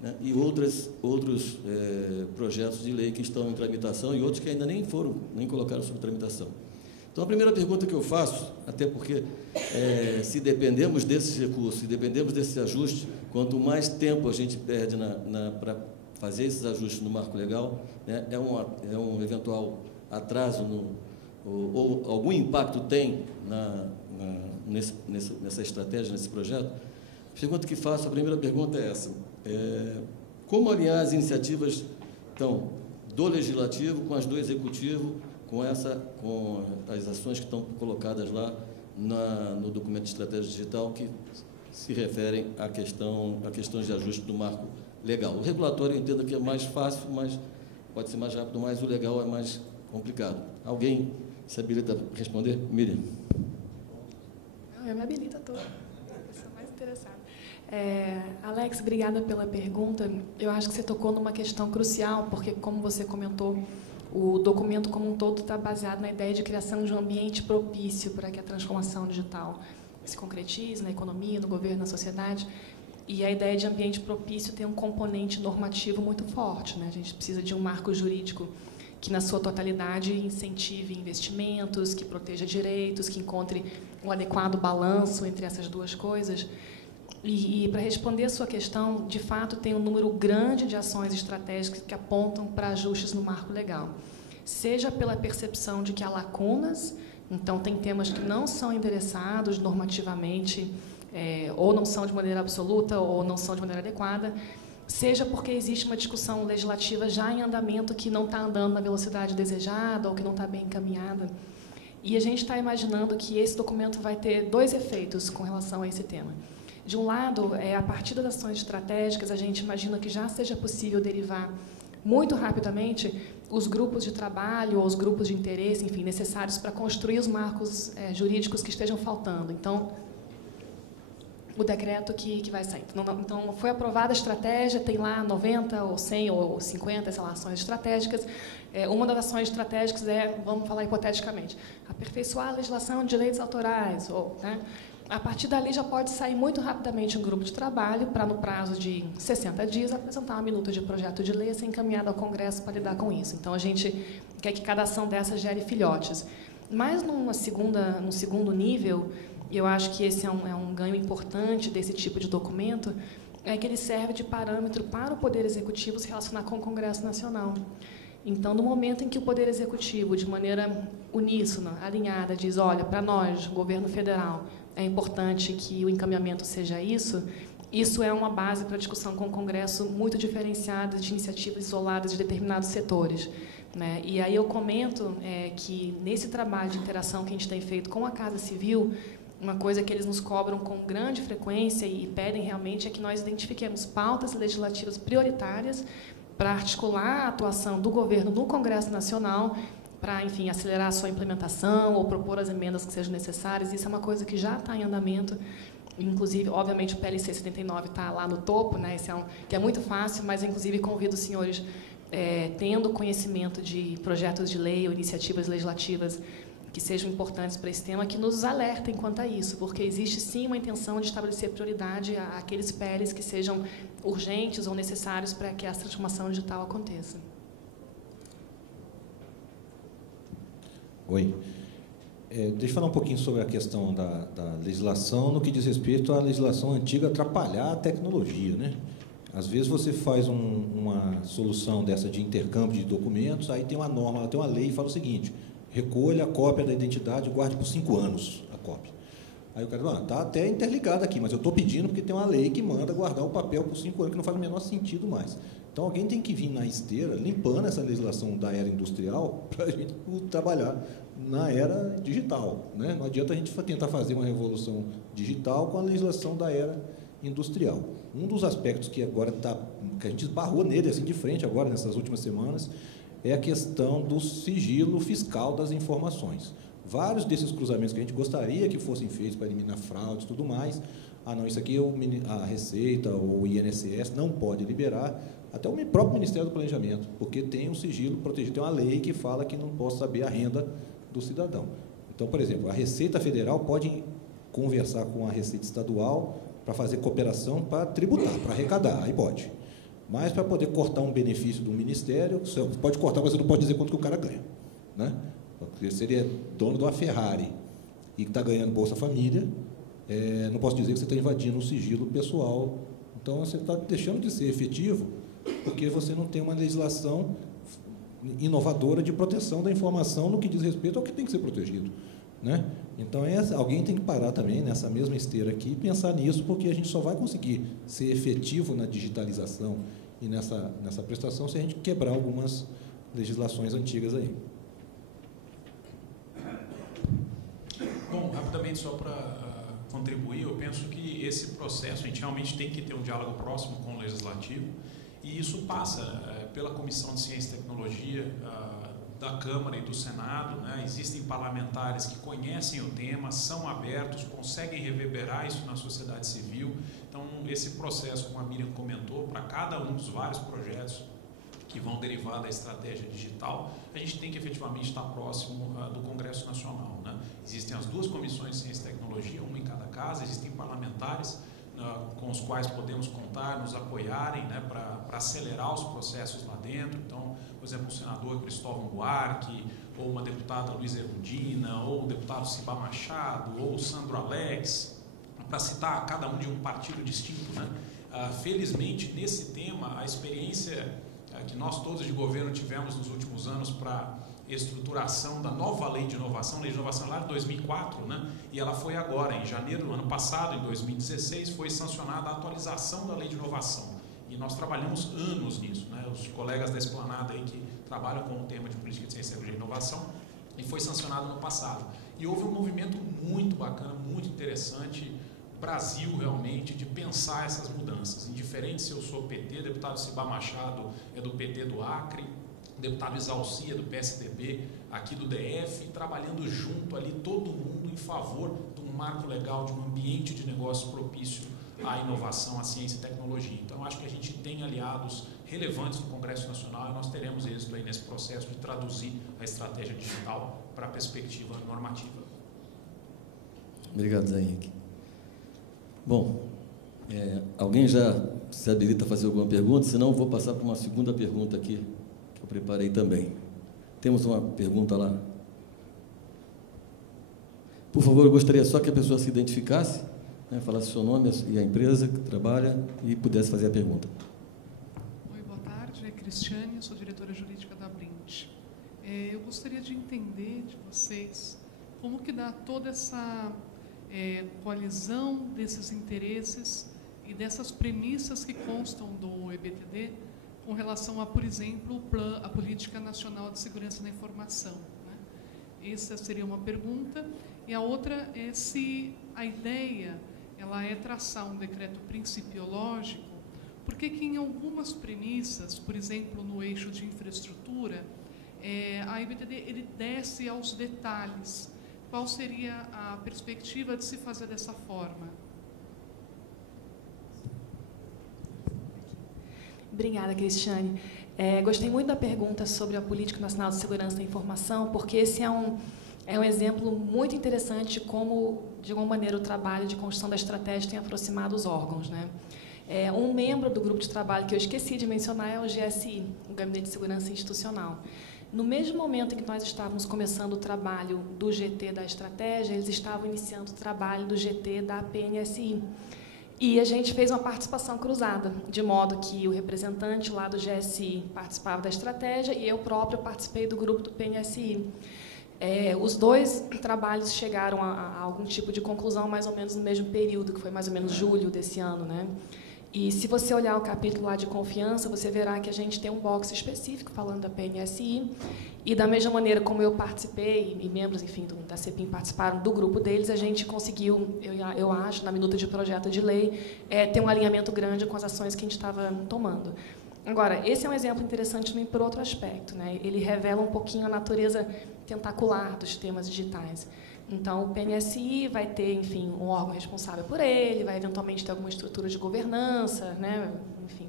né, e outros projetos de lei que estão em tramitação e outros que ainda nem colocaram sob tramitação. Então, a primeira pergunta que eu faço, até porque se dependemos desses recursos, se dependemos desse ajuste, quanto mais tempo a gente perde para fazer esses ajustes no marco legal, né, é um eventual atraso ou algum impacto tem nessa estratégia, nesse projeto. A pergunta que faço, a primeira pergunta é essa: como alinhar as iniciativas, então, do Legislativo com as do Executivo, com as ações que estão colocadas lá no documento de estratégia digital que se referem à questões de ajuste do marco legal. O regulatório eu entendo que é mais fácil, mas pode ser mais rápido, mas o legal é mais complicado. Alguém se habilita a responder? Miriam. Eu me habilito a toda. Eu sou mais interessada. Alex, obrigada pela pergunta. Eu acho que você tocou numa questão crucial, porque, como você comentou, o documento como um todo está baseado na ideia de criação de um ambiente propício para que a transformação digital se concretize na economia, no governo, na sociedade. E a ideia de ambiente propício tem um componente normativo muito forte, né? A gente precisa de um marco jurídico que, na sua totalidade, incentive investimentos, que proteja direitos, que encontre um adequado balanço entre essas duas coisas. E para responder a sua questão, de fato, tem um número grande de ações estratégicas que apontam para ajustes no marco legal. Seja pela percepção de que há lacunas, então tem temas que não são endereçados normativamente, ou não são de maneira absoluta, ou não são de maneira adequada, seja porque existe uma discussão legislativa já em andamento que não está andando na velocidade desejada ou que não está bem encaminhada. E a gente está imaginando que esse documento vai ter 2 efeitos com relação a esse tema. De um lado, a partir das ações estratégicas, a gente imagina que já seja possível derivar muito rapidamente os grupos de trabalho ou os grupos de interesse, enfim, necessários para construir os marcos jurídicos que estejam faltando. Então, o decreto que vai sair. Então, foi aprovada a estratégia, tem lá 90 ou 100 ou 50, sei lá, ações estratégicas. Uma das ações estratégicas vamos falar hipoteticamente, aperfeiçoar a legislação de direitos autorais, né? A partir dali já pode sair muito rapidamente um grupo de trabalho para, no prazo de 60 dias, apresentar uma minuta de projeto de lei e ser encaminhado ao Congresso para lidar com isso. Então, a gente quer que cada ação dessas gere filhotes. Mas, num segundo nível, eu acho que esse é um ganho importante desse tipo de documento, é que ele serve de parâmetro para o Poder Executivo se relacionar com o Congresso Nacional. Então, no momento em que o Poder Executivo, de maneira uníssona, alinhada, diz, olha, para nós, governo federal, é importante que o encaminhamento seja isso, isso é uma base para discussão com o Congresso muito diferenciada de iniciativas isoladas de determinados setores, né? E aí eu comento que, nesse trabalho de interação que a gente tem feito com a Casa Civil, uma coisa que eles nos cobram com grande frequência e pedem realmente é que nós identifiquemos pautas legislativas prioritárias para articular a atuação do governo no Congresso Nacional, para, enfim, acelerar a sua implementação ou propor as emendas que sejam necessárias. Isso é uma coisa que já está em andamento. Inclusive, obviamente, o PLC 79 está lá no topo, né? Esse que é muito fácil, mas, inclusive, convido os senhores, tendo conhecimento de projetos de lei ou iniciativas legislativas que sejam importantes para esse tema, que nos alertem quanto a isso, porque existe, sim, uma intenção de estabelecer prioridade àqueles PLs que sejam urgentes ou necessários para que a transformação digital aconteça. Oi. Deixa eu falar um pouquinho sobre a questão da legislação no que diz respeito à legislação antiga atrapalhar a tecnologia, né? Às vezes você faz uma solução dessa de intercâmbio de documentos, aí tem uma norma, tem uma lei e fala o seguinte: recolha a cópia da identidade e guarde por 5 anos a cópia. Aí o cara fala, está até interligado aqui, mas eu estou pedindo porque tem uma lei que manda guardar o papel por 5 anos, que não faz o menor sentido mais. Então, alguém tem que vir na esteira, limpando essa legislação da era industrial, para a gente trabalhar na era digital, né? Não adianta a gente tentar fazer uma revolução digital com a legislação da era industrial. Um dos aspectos que agora que a gente esbarrou nele assim de frente agora, nessas últimas semanas, é a questão do sigilo fiscal das informações. Vários desses cruzamentos que a gente gostaria que fossem feitos para eliminar fraudes e tudo mais, não, isso aqui a Receita ou o INSS não pode liberar, até o próprio Ministério do Planejamento, porque tem um sigilo protegido, tem uma lei que fala que não pode saber a renda do cidadão. Então, por exemplo, a Receita Federal pode conversar com a Receita Estadual para fazer cooperação para tributar, para arrecadar, aí pode. Mas para poder cortar um benefício do Ministério, você pode cortar, mas você não pode dizer quanto que o cara ganha, né? Porque se ele é dono de uma Ferrari e está ganhando Bolsa Família, não posso dizer que você está invadindo o sigilo pessoal. Então, você está deixando de ser efetivo porque você não tem uma legislação inovadora de proteção da informação no que diz respeito ao que tem que ser protegido, né? Então, alguém tem que parar também nessa mesma esteira aqui e pensar nisso, porque a gente só vai conseguir ser efetivo na digitalização e nessa prestação se a gente quebrar algumas legislações antigas aí. Bom, rapidamente, só para contribuir, eu penso que esse processo, a gente realmente tem que ter um diálogo próximo com o Legislativo, e isso passa pela Comissão de Ciência e Tecnologia da Câmara e do Senado, né? Existem parlamentares que conhecem o tema, são abertos, conseguem reverberar isso na sociedade civil. Então, esse processo, como a Miriam comentou, para cada um dos vários projetos que vão derivar da estratégia digital, a gente tem que efetivamente estar próximo do Congresso Nacional, né? Existem as duas comissões de Ciência e Tecnologia, uma em cada casa, existem parlamentares com os quais podemos contar, nos apoiarem, né, para acelerar os processos lá dentro. Então, por exemplo, o senador Cristóvão Buarque, ou uma deputada Luísa Erundina, ou o deputado Cibá Machado, ou o Sandro Alex, para citar cada um de um partido distinto, né? Felizmente, nesse tema, a experiência que nós todos de governo tivemos nos últimos anos para estruturação da nova lei de inovação lá de 2004, né? E ela foi agora, em janeiro do ano passado, em 2016, foi sancionada a atualização da lei de inovação. E nós trabalhamos anos nisso, né? Os colegas da Esplanada aí que trabalham com o tema de política de ciência, tecnologia e inovação, e foi sancionado no passado. E houve um movimento muito bacana, muito interessante, Brasil realmente, de pensar essas mudanças. Indiferente se eu sou PT, deputado Cibá Machado é do PT do Acre, deputado Exalcia do PSDB aqui do DF, trabalhando junto ali, todo mundo em favor de um marco legal, de um ambiente de negócio propício à inovação, à ciência e tecnologia. Então, acho que a gente tem aliados relevantes no Congresso Nacional e nós teremos êxito aí nesse processo de traduzir a estratégia digital para a perspectiva normativa. Obrigado, Zé Henrique. Bom, alguém já se habilita a fazer alguma pergunta? Senão, eu vou passar para uma segunda pergunta aqui, que eu preparei também. Temos uma pergunta lá. Por favor, eu gostaria só que a pessoa se identificasse, né, falasse o seu nome e a empresa que trabalha e pudesse fazer a pergunta. Oi, boa tarde. É Cristiane, sou diretora jurídica da Brinco. Eu gostaria de entender de vocês como que dá toda essa coalizão desses interesses e dessas premissas que constam do EBTD com relação a, por exemplo, a Política Nacional de Segurança da Informação, né? Essa seria uma pergunta. E a outra é se a ideia ela é traçar um decreto principiológico, porque que em algumas premissas, por exemplo, no eixo de infraestrutura, a EBTD ele desce aos detalhes. Qual seria a perspectiva de se fazer dessa forma? Obrigada, Cristiane. Gostei muito da pergunta sobre a Política Nacional de Segurança da Informação, porque esse é um exemplo muito interessante de como, de alguma maneira, o trabalho de construção da estratégia tem aproximado os órgãos, né? Um membro do grupo de trabalho que eu esqueci de mencionar é o GSI, o Gabinete de Segurança Institucional. No mesmo momento em que nós estávamos começando o trabalho do GT da estratégia, eles estavam iniciando o trabalho do GT da PNSI. E a gente fez uma participação cruzada, de modo que o representante lá do GSI participava da estratégia e eu próprio participei do grupo do PNSI. Os dois trabalhos chegaram a algum tipo de conclusão mais ou menos no mesmo período, que foi mais ou menos julho desse ano, né? E se você olhar o capítulo lá de confiança, você verá que a gente tem um box específico falando da PNSI, e da mesma maneira como eu participei, e membros, enfim, da CEPIM participaram do grupo deles, a gente conseguiu, eu acho, na minuta de projeto de lei, ter um alinhamento grande com as ações que a gente estava tomando. Agora, esse é um exemplo interessante também por outro aspecto, né? Ele revela um pouquinho a natureza tentacular dos temas digitais. Então, o PNSI vai ter, enfim, um órgão responsável por ele, vai eventualmente ter alguma estrutura de governança, né? Enfim,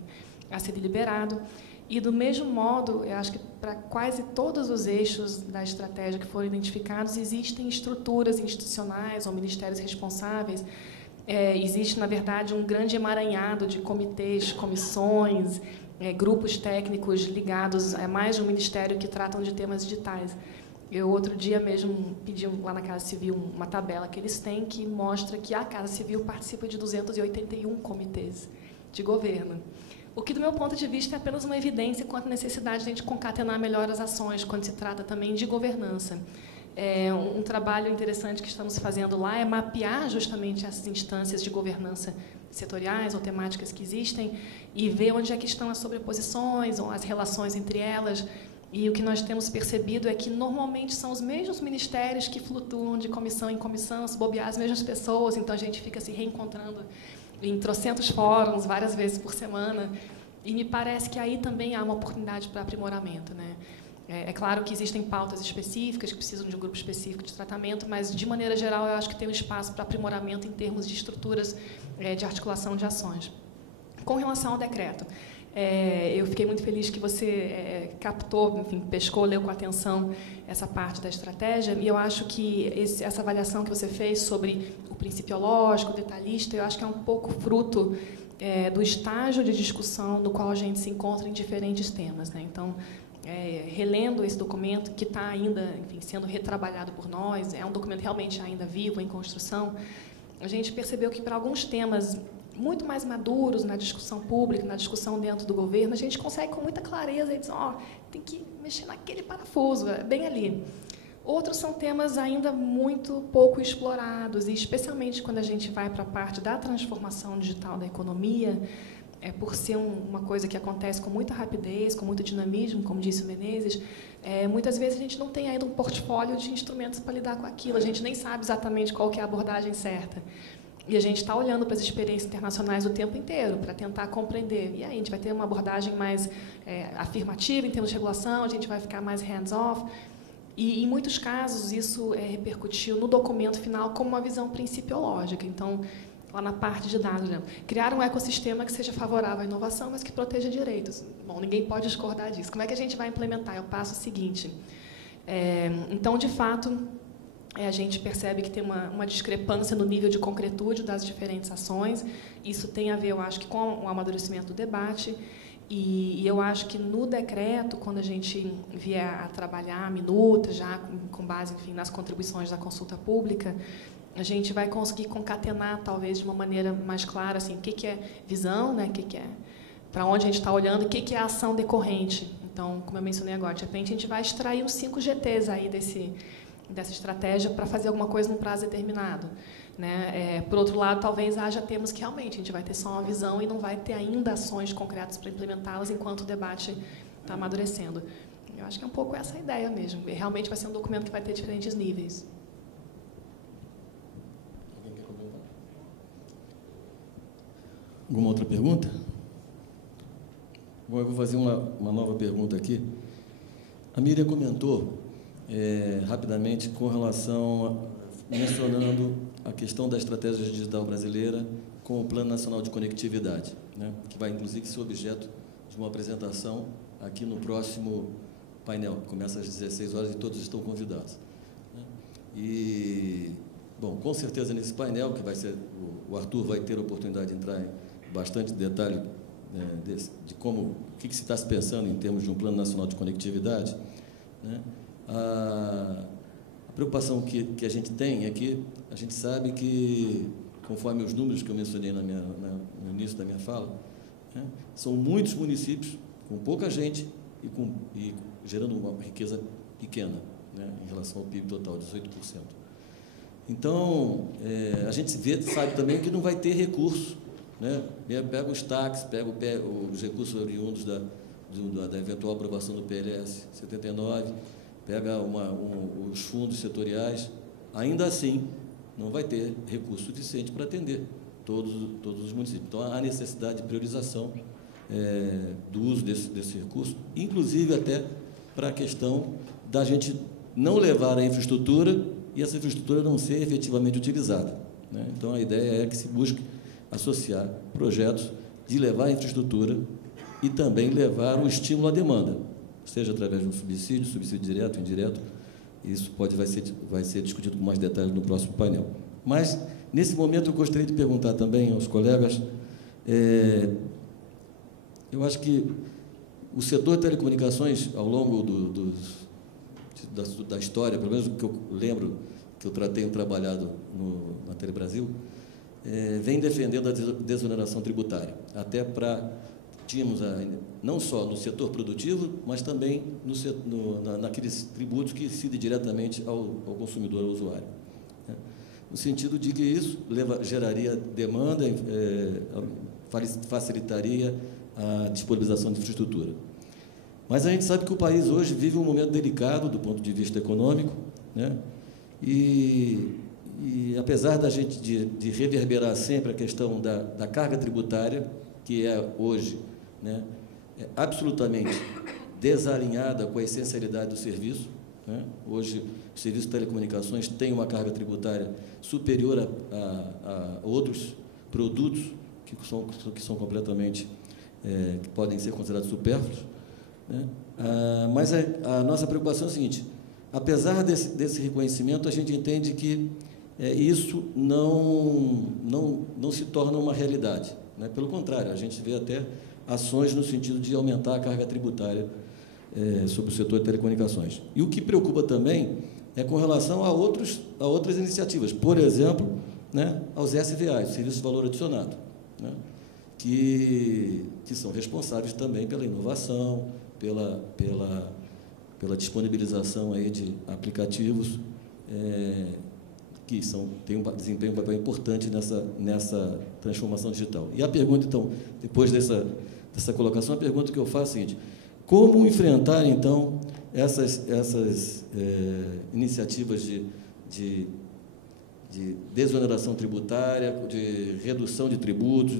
a ser deliberado. E, do mesmo modo, eu acho que para quase todos os eixos da estratégia que foram identificados, existem estruturas institucionais ou ministérios responsáveis. Existe, na verdade, um grande emaranhado de comitês, comissões, grupos técnicos ligados a mais de um ministério que tratam de temas digitais. Eu, outro dia mesmo, pedi lá na Casa Civil uma tabela que eles têm que mostra que a Casa Civil participa de 281 comitês de governo. O que, do meu ponto de vista, é apenas uma evidência quanto à necessidade de a gente concatenar melhor as ações quando se trata também de governança. Um trabalho interessante que estamos fazendo lá é mapear justamente essas instâncias de governança setoriais ou temáticas que existem e ver onde é que estão as sobreposições ou as relações entre elas. E o que nós temos percebido é que, normalmente, são os mesmos ministérios que flutuam de comissão em comissão, se bobear as mesmas pessoas, então a gente fica se reencontrando em trocentos fóruns, várias vezes por semana, e me parece que aí também há uma oportunidade para aprimoramento, né? É claro que existem pautas específicas que precisam de um grupo específico de tratamento, mas, de maneira geral, eu acho que tem um espaço para aprimoramento em termos de estruturas de articulação de ações. Com relação ao decreto, eu fiquei muito feliz que você captou, enfim, pescou, leu com atenção essa parte da estratégia, e eu acho que essa avaliação que você fez sobre o principiológico, o detalhista, eu acho que é um pouco fruto do estágio de discussão no qual a gente se encontra em diferentes temas, né? Então, relendo esse documento, que está ainda, enfim, sendo retrabalhado por nós, é um documento realmente ainda vivo, em construção, a gente percebeu que, para alguns temas muito mais maduros na discussão pública, na discussão dentro do governo, a gente consegue com muita clareza dizer, tem que mexer naquele parafuso, bem ali. Outros são temas ainda muito pouco explorados, e especialmente quando a gente vai para a parte da transformação digital da economia, por ser uma coisa que acontece com muita rapidez, com muito dinamismo, como disse o Menezes, muitas vezes a gente não tem ainda um portfólio de instrumentos para lidar com aquilo, a gente nem sabe exatamente qual que é a abordagem certa. E a gente está olhando para as experiências internacionais o tempo inteiro, para tentar compreender. E aí a gente vai ter uma abordagem mais afirmativa em termos de regulação, a gente vai ficar mais hands-off. E, em muitos casos, isso repercutiu no documento final como uma visão principiológica. Então, lá na parte de dados, né? Criar um ecossistema que seja favorável à inovação, mas que proteja direitos. Bom, ninguém pode discordar disso. Como é que a gente vai implementar? É o passo seguinte. Então, de fato, a gente percebe que tem uma discrepância no nível de concretude das diferentes ações. Isso tem a ver, eu acho, que com o amadurecimento do debate. E eu acho que no decreto, quando a gente vier a trabalhar a minuta, já com base, enfim, nas contribuições da consulta pública, a gente vai conseguir concatenar, talvez, de uma maneira mais clara, assim, o que é visão, né? O que é para onde a gente está olhando, o que é ação decorrente. Então, como eu mencionei agora, de repente a gente vai extrair uns 5 GTs aí dessa estratégia para fazer alguma coisa num prazo determinado. Né? Por outro lado, talvez haja temas que realmente a gente vai ter só uma visão e não vai ter ainda ações concretas para implementá-las enquanto o debate está amadurecendo. Eu acho que é um pouco essa a ideia mesmo. Realmente vai ser um documento que vai ter diferentes níveis. Alguém quer comentar? Alguma outra pergunta? Bom, eu vou fazer uma nova pergunta aqui. A Miriam comentou rapidamente com relação mencionando a questão da estratégia digital brasileira com o Plano Nacional de Conectividade, né, que vai, inclusive, ser objeto de uma apresentação aqui no próximo painel, que começa às 16 horas e todos estão convidados. Né. E, bom, com certeza nesse painel, que vai ser, o Arthur vai ter a oportunidade de entrar em bastante detalhe de como, o que se está se pensando em termos de um Plano Nacional de Conectividade, né. A preocupação que a gente tem é que a gente sabe que, conforme os números que eu mencionei no início da minha fala, né, são muitos municípios com pouca gente e gerando uma riqueza pequena, né, em relação ao PIB total, 18%. Então, a gente sabe também que não vai ter recurso, né? Pega os taxas, pega os recursos oriundos da eventual aprovação do PLS 79, pega os fundos setoriais, ainda assim não vai ter recurso suficiente para atender todos os municípios. Então, há necessidade de priorização do uso desse recurso, inclusive até para a questão da gente não levar a infraestrutura e essa infraestrutura não ser efetivamente utilizada, né? Então, a ideia é que se busque associar projetos de levar a infraestrutura e também levar o estímulo à demanda, seja através de um subsídio direto, indireto. Isso vai ser discutido com mais detalhes no próximo painel. Mas, nesse momento, eu gostaria de perguntar também aos colegas, eu acho que o setor de telecomunicações, ao longo da história, pelo menos o que eu lembro, que eu tenho trabalhado na Telebrasil, vem defendendo a desoneração tributária, até para... Tínhamos não só no setor produtivo, mas também naqueles tributos que incidem diretamente ao consumidor, ao usuário, né? No sentido de que isso geraria demanda, facilitaria a disponibilização de infraestrutura. Mas a gente sabe que o país hoje vive um momento delicado do ponto de vista econômico, né? E apesar da gente de reverberar sempre a questão da carga tributária, que é hoje, né, absolutamente desalinhada com a essencialidade do serviço, né? Hoje, o serviço de telecomunicações tem uma carga tributária superior a outros produtos que são completamente, que podem ser considerados supérfluos, né? Mas a nossa preocupação é a seguinte: apesar desse reconhecimento, a gente entende que isso não se torna uma realidade, né? Pelo contrário, a gente vê até ações no sentido de aumentar a carga tributária sobre o setor de telecomunicações. E o que preocupa também é com relação a outras iniciativas, por exemplo, né, aos SVAs, Serviços de Valor Adicionado, né, que são responsáveis também pela inovação, pela disponibilização aí de aplicativos que desempenham um papel importante nessa transformação digital. E a pergunta, então, depois dessa colocação, a pergunta que eu faço é a seguinte: como enfrentar, então, essas iniciativas de desoneração tributária, de redução de tributos,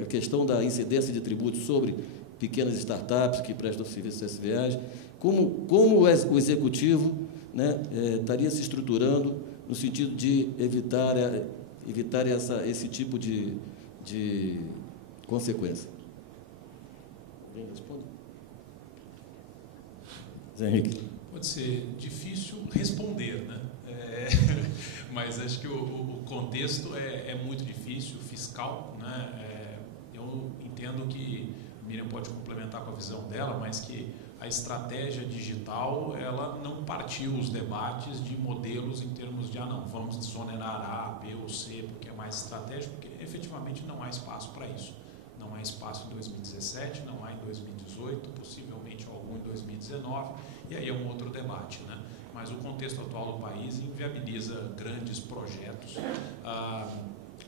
a questão da incidência de tributos sobre pequenas startups que prestam serviços SVAs, como o Executivo, né, estaria se estruturando no sentido de evitar esse tipo de consequência? Alguém responde? Zé Henrique. Pode ser difícil responder, né? Mas acho que o contexto é muito difícil, fiscal, né? Eu entendo que a Miriam pode complementar com a visão dela, mas que a estratégia digital, ela não partiu os debates de modelos em termos de, não, vamos desonerar A, B ou C, porque é mais estratégico, porque efetivamente não há espaço para isso. Não há espaço em 2017, não há em 2018, possivelmente algum em 2019, e aí é um outro debate, né? Mas o contexto atual do país inviabiliza grandes projetos.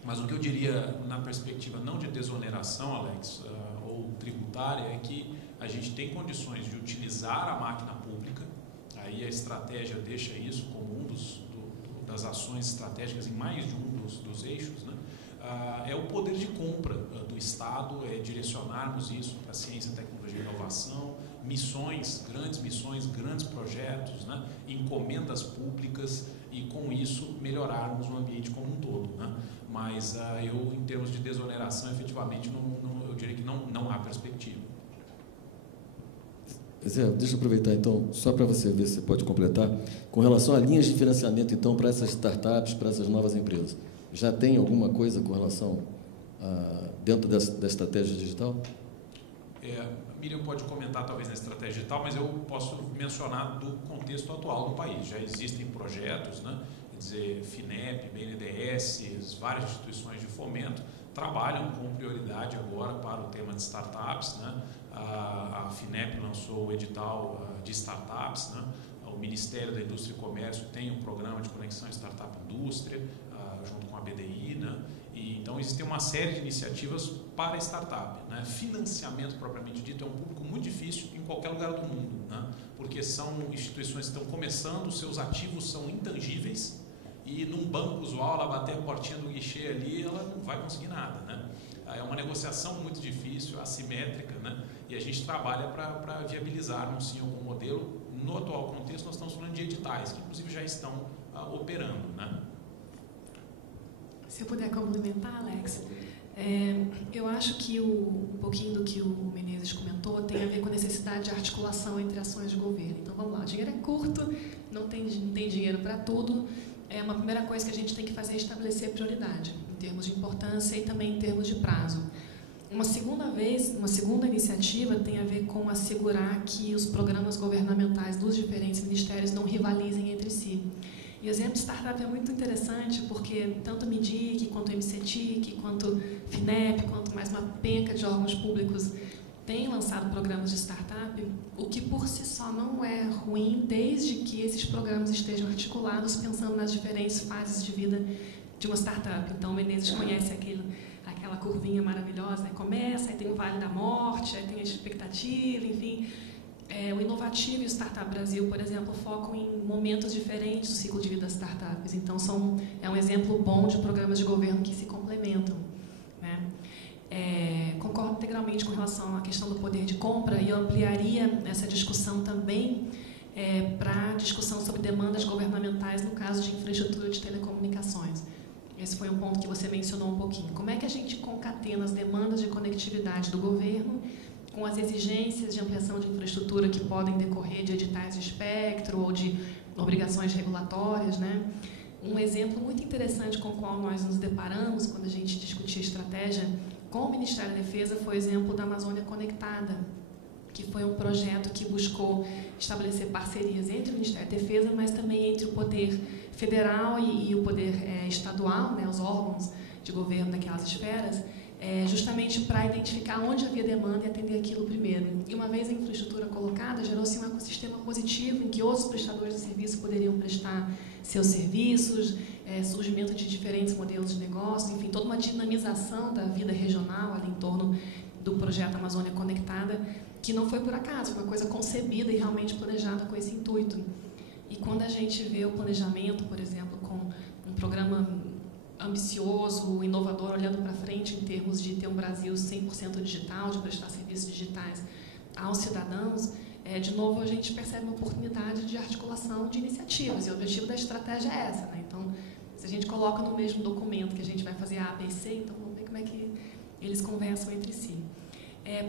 Mas o que eu diria na perspectiva não de desoneração, Alex, ou tributária, é que a gente tem condições de utilizar a máquina pública, aí a estratégia deixa isso como das ações estratégicas em mais de um dos eixos, né? É o poder de compra do Estado, é direcionarmos isso para ciência, tecnologia e inovação, grandes projetos, né? Encomendas públicas e, com isso, melhorarmos o ambiente como um todo, né? Mas eu, em termos de desoneração, efetivamente, eu diria que não há perspectiva. Zé, deixa eu aproveitar, então, só para você ver se você pode completar, com relação a linhas de financiamento, então, para essas startups, para essas novas empresas. Já tem alguma coisa com relação dentro da estratégia digital? A Miriam pode comentar, talvez, na estratégia digital, mas eu posso mencionar do contexto atual do país. Já existem projetos, né? Quer dizer, FINEP, BNDES, várias instituições de fomento trabalham com prioridade agora para o tema de startups, né? A FINEP lançou o edital de startups, né? O Ministério da Indústria e Comércio tem um programa de conexão startup-indústria, junto com a BDI, né? E, então, existem uma série de iniciativas para startup, né? Financiamento, propriamente dito, é um público muito difícil em qualquer lugar do mundo, né? Porque são instituições que estão começando, seus ativos são intangíveis, e num banco usual, ela bater a portinha do guichê ali, ela não vai conseguir nada, né? É uma negociação muito difícil, assimétrica, né? E a gente trabalha para viabilizarmos, sim, algum modelo. No atual contexto, nós estamos falando de editais, que inclusive já estão operando, né? Se eu puder complementar, Alex, eu acho que um pouquinho do que o Menezes comentou tem a ver com a necessidade de articulação entre ações de governo. Então, vamos lá, o dinheiro é curto, não tem dinheiro para tudo. Uma primeira coisa que a gente tem que fazer é estabelecer prioridade, em termos de importância e também em termos de prazo. Uma segunda iniciativa tem a ver com assegurar que os programas governamentais dos diferentes ministérios não rivalizem entre si. E o exemplo de startup é muito interessante porque tanto o MIDIC, quanto o MCTIC, quanto o FINEP, quanto mais uma penca de órgãos públicos têm lançado programas de startup, o que por si só não é ruim, desde que esses programas estejam articulados pensando nas diferentes fases de vida de uma startup. Então, o Menezes conhece aquela curvinha maravilhosa, né? Começa, aí tem o Vale da Morte, aí tem a expectativa, enfim. O Inovativo e o Startup Brasil, por exemplo, focam em momentos diferentes do ciclo de vida das startups. Então, é um exemplo bom de programas de governo que se complementam, né? Concordo integralmente com relação à questão do poder de compra e eu ampliaria essa discussão também para a discussão sobre demandas governamentais no caso de infraestrutura de telecomunicações. Esse foi um ponto que você mencionou um pouquinho. Como é que a gente concatena as demandas de conectividade do governo com as exigências de ampliação de infraestrutura que podem decorrer de editais de espectro ou de obrigações regulatórias, né? Um exemplo muito interessante com o qual nós nos deparamos quando a gente discutia estratégia com o Ministério da Defesa foi o exemplo da Amazônia Conectada, que foi um projeto que buscou estabelecer parcerias entre o Ministério da Defesa, mas também entre o poder federal e o poder estadual, né, os órgãos de governo daquelas esferas, justamente para identificar onde havia demanda e atender aquilo primeiro. E uma vez a infraestrutura colocada, gerou-se um ecossistema positivo em que outros prestadores de serviço poderiam prestar seus serviços, surgimento de diferentes modelos de negócio, enfim, toda uma dinamização da vida regional ali em torno do projeto Amazônia Conectada, que não foi por acaso, foi uma coisa concebida e realmente planejada com esse intuito. E quando a gente vê o planejamento, por exemplo, com um programa ambicioso, inovador, olhando para frente em termos de ter um Brasil 100% digital, de prestar serviços digitais aos cidadãos, de novo a gente percebe uma oportunidade de articulação de iniciativas, e o objetivo da estratégia é essa, né? Então, se a gente coloca no mesmo documento que a gente vai fazer A, B, C, então vamos ver como é que eles conversam entre si.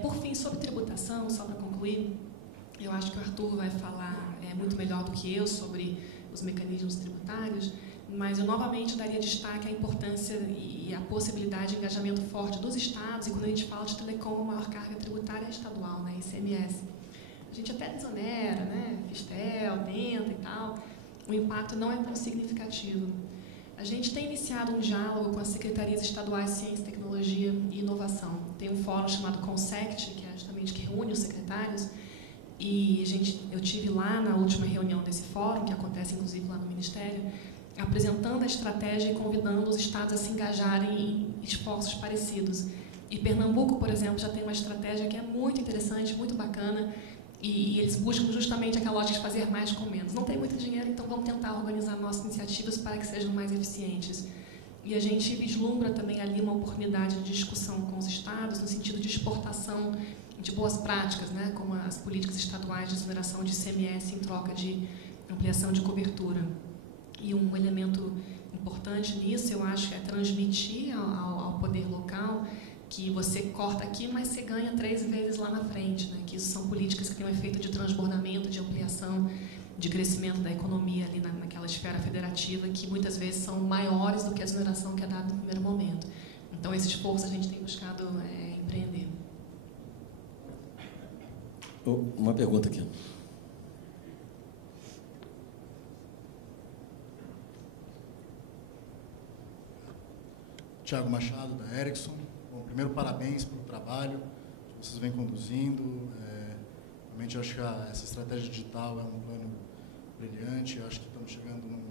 Por fim, sobre tributação, só para concluir, eu acho que o Arthur vai falar muito melhor do que eu sobre os mecanismos tributários, mas eu novamente daria destaque à importância e à possibilidade de engajamento forte dos estados, e quando a gente fala de telecom, a maior carga tributária é estadual, né, ICMS. A gente até desonera, né, Fistel, tenta e tal, o impacto não é tão significativo. A gente tem iniciado um diálogo com as secretarias estaduais de Ciência, Tecnologia e Inovação. Tem um fórum chamado Consect, que é justamente que reúne os secretários, E eu tive lá na última reunião desse fórum, que acontece inclusive lá no Ministério, apresentando a estratégia e convidando os estados a se engajarem em esforços parecidos. E Pernambuco, por exemplo, já tem uma estratégia que é muito interessante, muito bacana, e eles buscam justamente aquela lógica de fazer mais com menos. Não tem muito dinheiro, então vamos tentar organizar nossas iniciativas para que sejam mais eficientes. E a gente vislumbra também ali uma oportunidade de discussão com os estados, no sentido de exportação de boas práticas, né, como as políticas estaduais de exoneração de ICMS em troca de ampliação de cobertura. E um elemento importante nisso, eu acho, é transmitir ao poder local que você corta aqui, mas você ganha 3 vezes lá na frente, né? Que isso são políticas que têm um efeito de transbordamento, de ampliação, de crescimento da economia ali naquela esfera federativa, que muitas vezes são maiores do que a exoneração que é dada no primeiro momento. Então, esse esforço a gente tem buscado empreender. Uma pergunta aqui. Tiago Machado, da Ericsson. Bom, primeiro, parabéns pelo trabalho que vocês vêm conduzindo. Realmente, eu acho que essa estratégia digital é um plano brilhante. Eu acho que estamos chegando num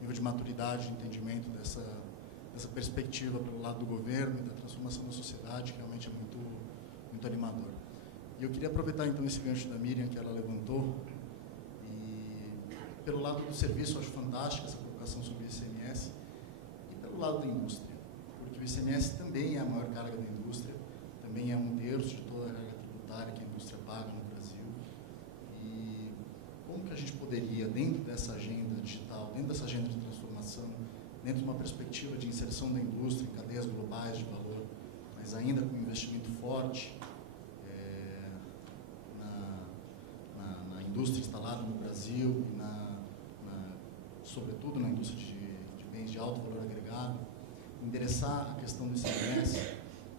nível de maturidade, de entendimento dessa perspectiva pelo lado do governo e da transformação da sociedade, que realmente é muito animador. E eu queria aproveitar, então, esse gancho da Miriam, que ela levantou, e pelo lado do serviço, eu acho fantástica essa colocação sobre o ICMS, e pelo lado da indústria, porque o ICMS também é a maior carga da indústria, também é 1/3 de toda a carga tributária que a indústria paga no Brasil. E como que a gente poderia, dentro dessa agenda digital, dentro dessa agenda de transformação, dentro de uma perspectiva de inserção da indústria em cadeias globais de valor, mas ainda com investimento forte na indústria instalada no Brasil e sobretudo na indústria de bens de alto valor agregado, endereçar a questão do ICMS,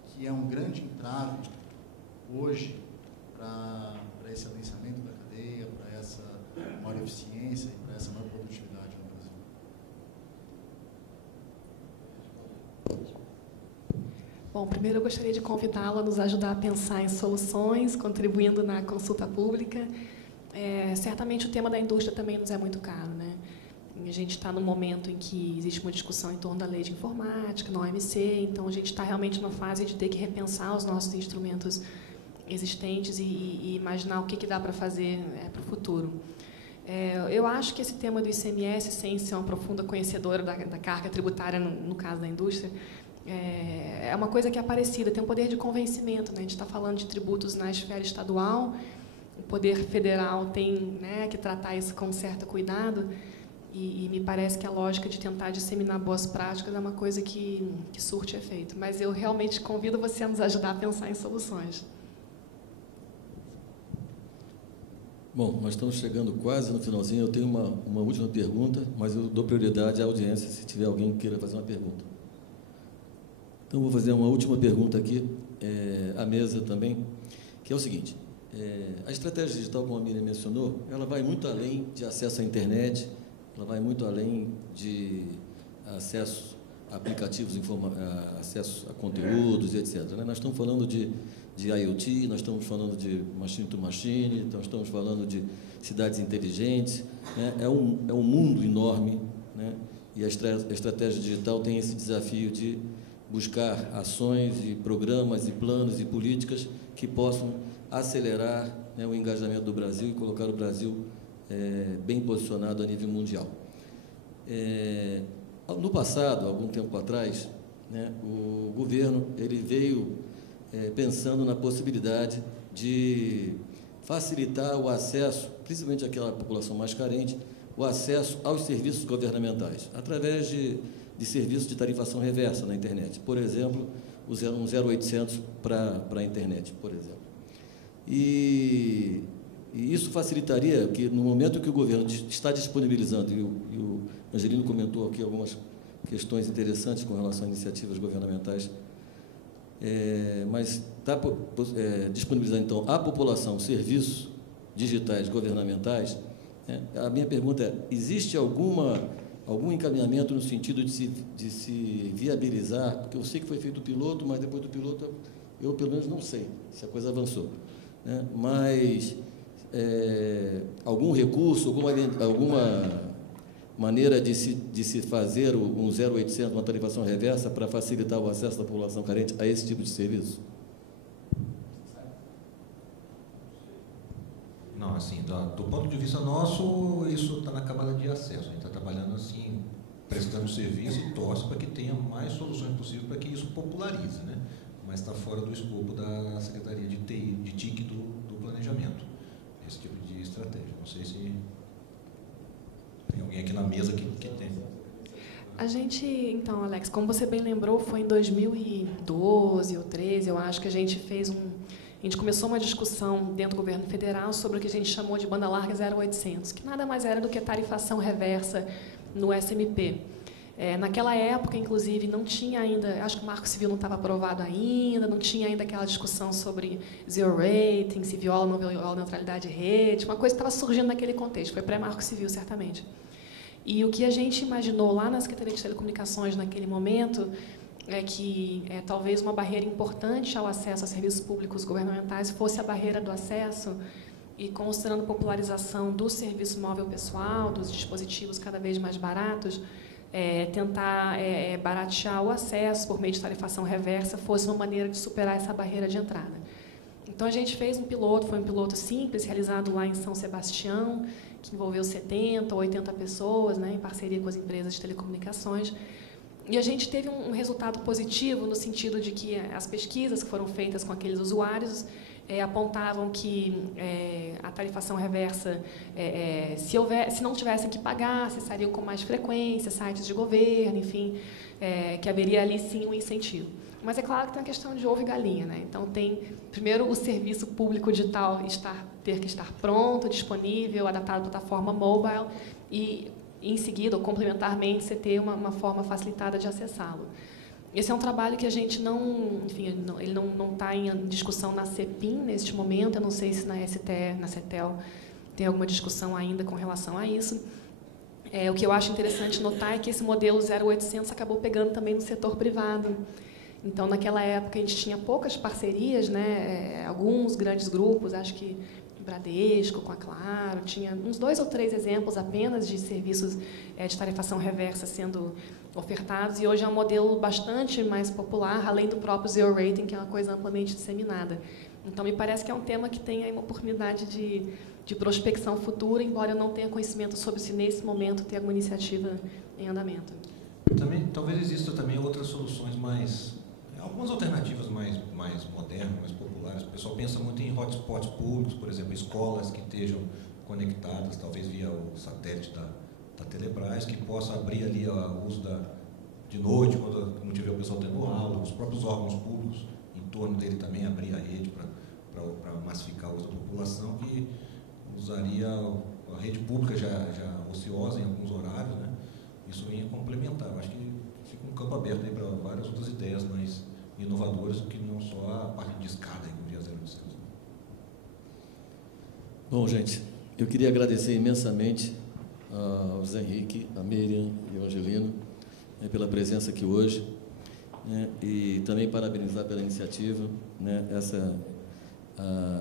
que é um grande entrave hoje para esse adensamento da cadeia, para essa maior eficiência e para essa maior produtividade no Brasil. Bom, primeiro eu gostaria de convidá-la a nos ajudar a pensar em soluções, contribuindo na consulta pública. Certamente o tema da indústria também nos é muito caro, né? A gente está num momento em que existe uma discussão em torno da lei de informática, na OMC, então a gente está realmente numa fase de ter que repensar os nossos instrumentos existentes e imaginar o que dá para fazer para o futuro. Eu acho que esse tema do ICMS, sem ser uma profunda conhecedora da carga tributária, no caso da indústria, é uma coisa que é parecida, tem um poder de convencimento, né? A gente está falando de tributos na esfera estadual, o poder federal tem, né, que tratar isso com certo cuidado, e me parece que a lógica de tentar disseminar boas práticas é uma coisa que surte efeito. Mas eu realmente convido você a nos ajudar a pensar em soluções. Bom, nós estamos chegando quase no finalzinho. Eu tenho uma última pergunta, mas eu dou prioridade à audiência, se tiver alguém que queira fazer uma pergunta. Então, vou fazer uma última pergunta aqui, à mesa também, que é o seguinte. A estratégia digital, como a Miriam mencionou, ela vai muito além de acesso à internet, ela vai muito além de acesso a aplicativos, acesso a conteúdos, etc. Nós estamos falando de IoT, nós estamos falando de machine to machine, nós estamos falando de cidades inteligentes, né? É um mundo enorme, né? E a estratégia digital tem esse desafio de buscar ações e programas e planos e políticas que possam acelerar, né, o engajamento do Brasil e colocar o Brasil bem posicionado a nível mundial. No passado, algum tempo atrás, né, o governo ele veio pensando na possibilidade de facilitar o acesso, principalmente àquela população mais carente, o acesso aos serviços governamentais, através de serviços de tarifação reversa na internet. Por exemplo, um 0800 para a internet, por exemplo. E isso facilitaria que, no momento que o governo está disponibilizando, e o Angelino comentou aqui algumas questões interessantes com relação a iniciativas governamentais, mas está disponibilizando, então, à população serviços digitais governamentais, né? A minha pergunta é, existe algum encaminhamento no sentido de se viabilizar, porque eu sei que foi feito o piloto, mas depois do piloto eu, pelo menos, não sei se a coisa avançou, né? Mas algum recurso, alguma maneira de se fazer um 0800, uma tarifação reversa, para facilitar o acesso da população carente a esse tipo de serviço? Não, assim, do ponto de vista nosso, isso está na camada de acesso. A gente está trabalhando assim, prestando serviço e torce para que tenha mais soluções possíveis para que isso popularize, né? Mas está fora do escopo da Secretaria de TI, de TIC do planejamento, esse tipo de estratégia. Não sei se tem alguém aqui na mesa que tem. A gente, então, Alex, como você bem lembrou, foi em 2012 ou 2013, eu acho que a gente a gente começou uma discussão dentro do governo federal sobre o que a gente chamou de banda larga 0800, que nada mais era do que tarifação reversa no SMP. Naquela época, inclusive, não tinha ainda, acho que o Marco Civil não estava aprovado ainda, não tinha ainda aquela discussão sobre zero rating, se viola ou não viola a neutralidade de rede, uma coisa que estava surgindo naquele contexto, foi pré-Marco Civil, certamente. E o que a gente imaginou lá na Secretaria de Telecomunicações naquele momento é que talvez uma barreira importante ao acesso a serviços públicos governamentais fosse a barreira do acesso, e considerando a popularização do serviço móvel pessoal, dos dispositivos cada vez mais baratos, tentar baratear o acesso por meio de tarifação reversa fosse uma maneira de superar essa barreira de entrada. Então, a gente fez um piloto, foi um piloto simples, realizado lá em São Sebastião, que envolveu 70 ou 80 pessoas, né, em parceria com as empresas de telecomunicações. E a gente teve um resultado positivo no sentido de que as pesquisas que foram feitas com aqueles usuários apontavam que a tarifação reversa, se não tivessem que pagar, cessariam com mais frequência, sites de governo, enfim, que haveria ali sim um incentivo. Mas é claro que tem a questão de ovo e galinha, né? Então, tem, primeiro, o serviço público digital ter que estar pronto, disponível, adaptado à plataforma mobile, e, em seguida, ou complementarmente, você ter uma forma facilitada de acessá-lo. Esse é um trabalho que a gente não, enfim, ele não está em discussão na CEPIM neste momento, eu não sei se na STE, na CETEL, tem alguma discussão ainda com relação a isso. O que eu acho interessante notar é que esse modelo 0800 acabou pegando também no setor privado. Então, naquela época, a gente tinha poucas parcerias, né? Alguns grandes grupos, acho que Bradesco, com a Claro, tinha uns 2 ou 3 exemplos apenas de serviços de tarifação reversa sendo ofertados, e hoje é um modelo bastante mais popular, além do próprio zero rating, que é uma coisa amplamente disseminada. Então, me parece que é um tema que tem aí uma oportunidade de prospecção futura, embora eu não tenha conhecimento sobre se, nesse momento, tem alguma iniciativa em andamento. Também, talvez exista também outras soluções algumas alternativas mais modernas, mais populares. O pessoal pensa muito em hotspots públicos, por exemplo, escolas que estejam conectadas, talvez via o satélite da Telebrás, que possa abrir ali o uso de noite, quando não tiver o pessoal tendo aula, os próprios órgãos públicos em torno dele também abrir a rede para massificar o uso da população, que usaria a rede pública já ociosa em alguns horários, né? Isso vinha complementar. Eu acho que fica um campo aberto aí para várias outras ideias mais inovadoras do que não só a parte de escada aí, como via 0800. Bom, gente, eu queria agradecer imensamente ao Zé Henrique, a Miriam e ao Angelino pela presença aqui hoje, né, e também parabenizar pela iniciativa, né,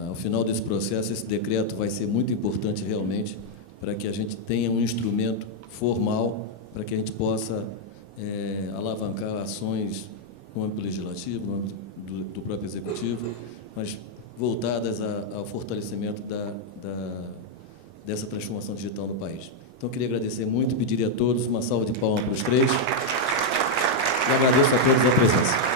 ao final desse processo, esse decreto vai ser muito importante realmente para que a gente tenha um instrumento formal para que a gente possa alavancar ações no âmbito legislativo, no âmbito do próprio executivo, mas voltadas ao fortalecimento dessa transformação digital no país. Então, eu queria agradecer muito, pediria a todos uma salva de palmas para os três, e agradeço a todos a presença.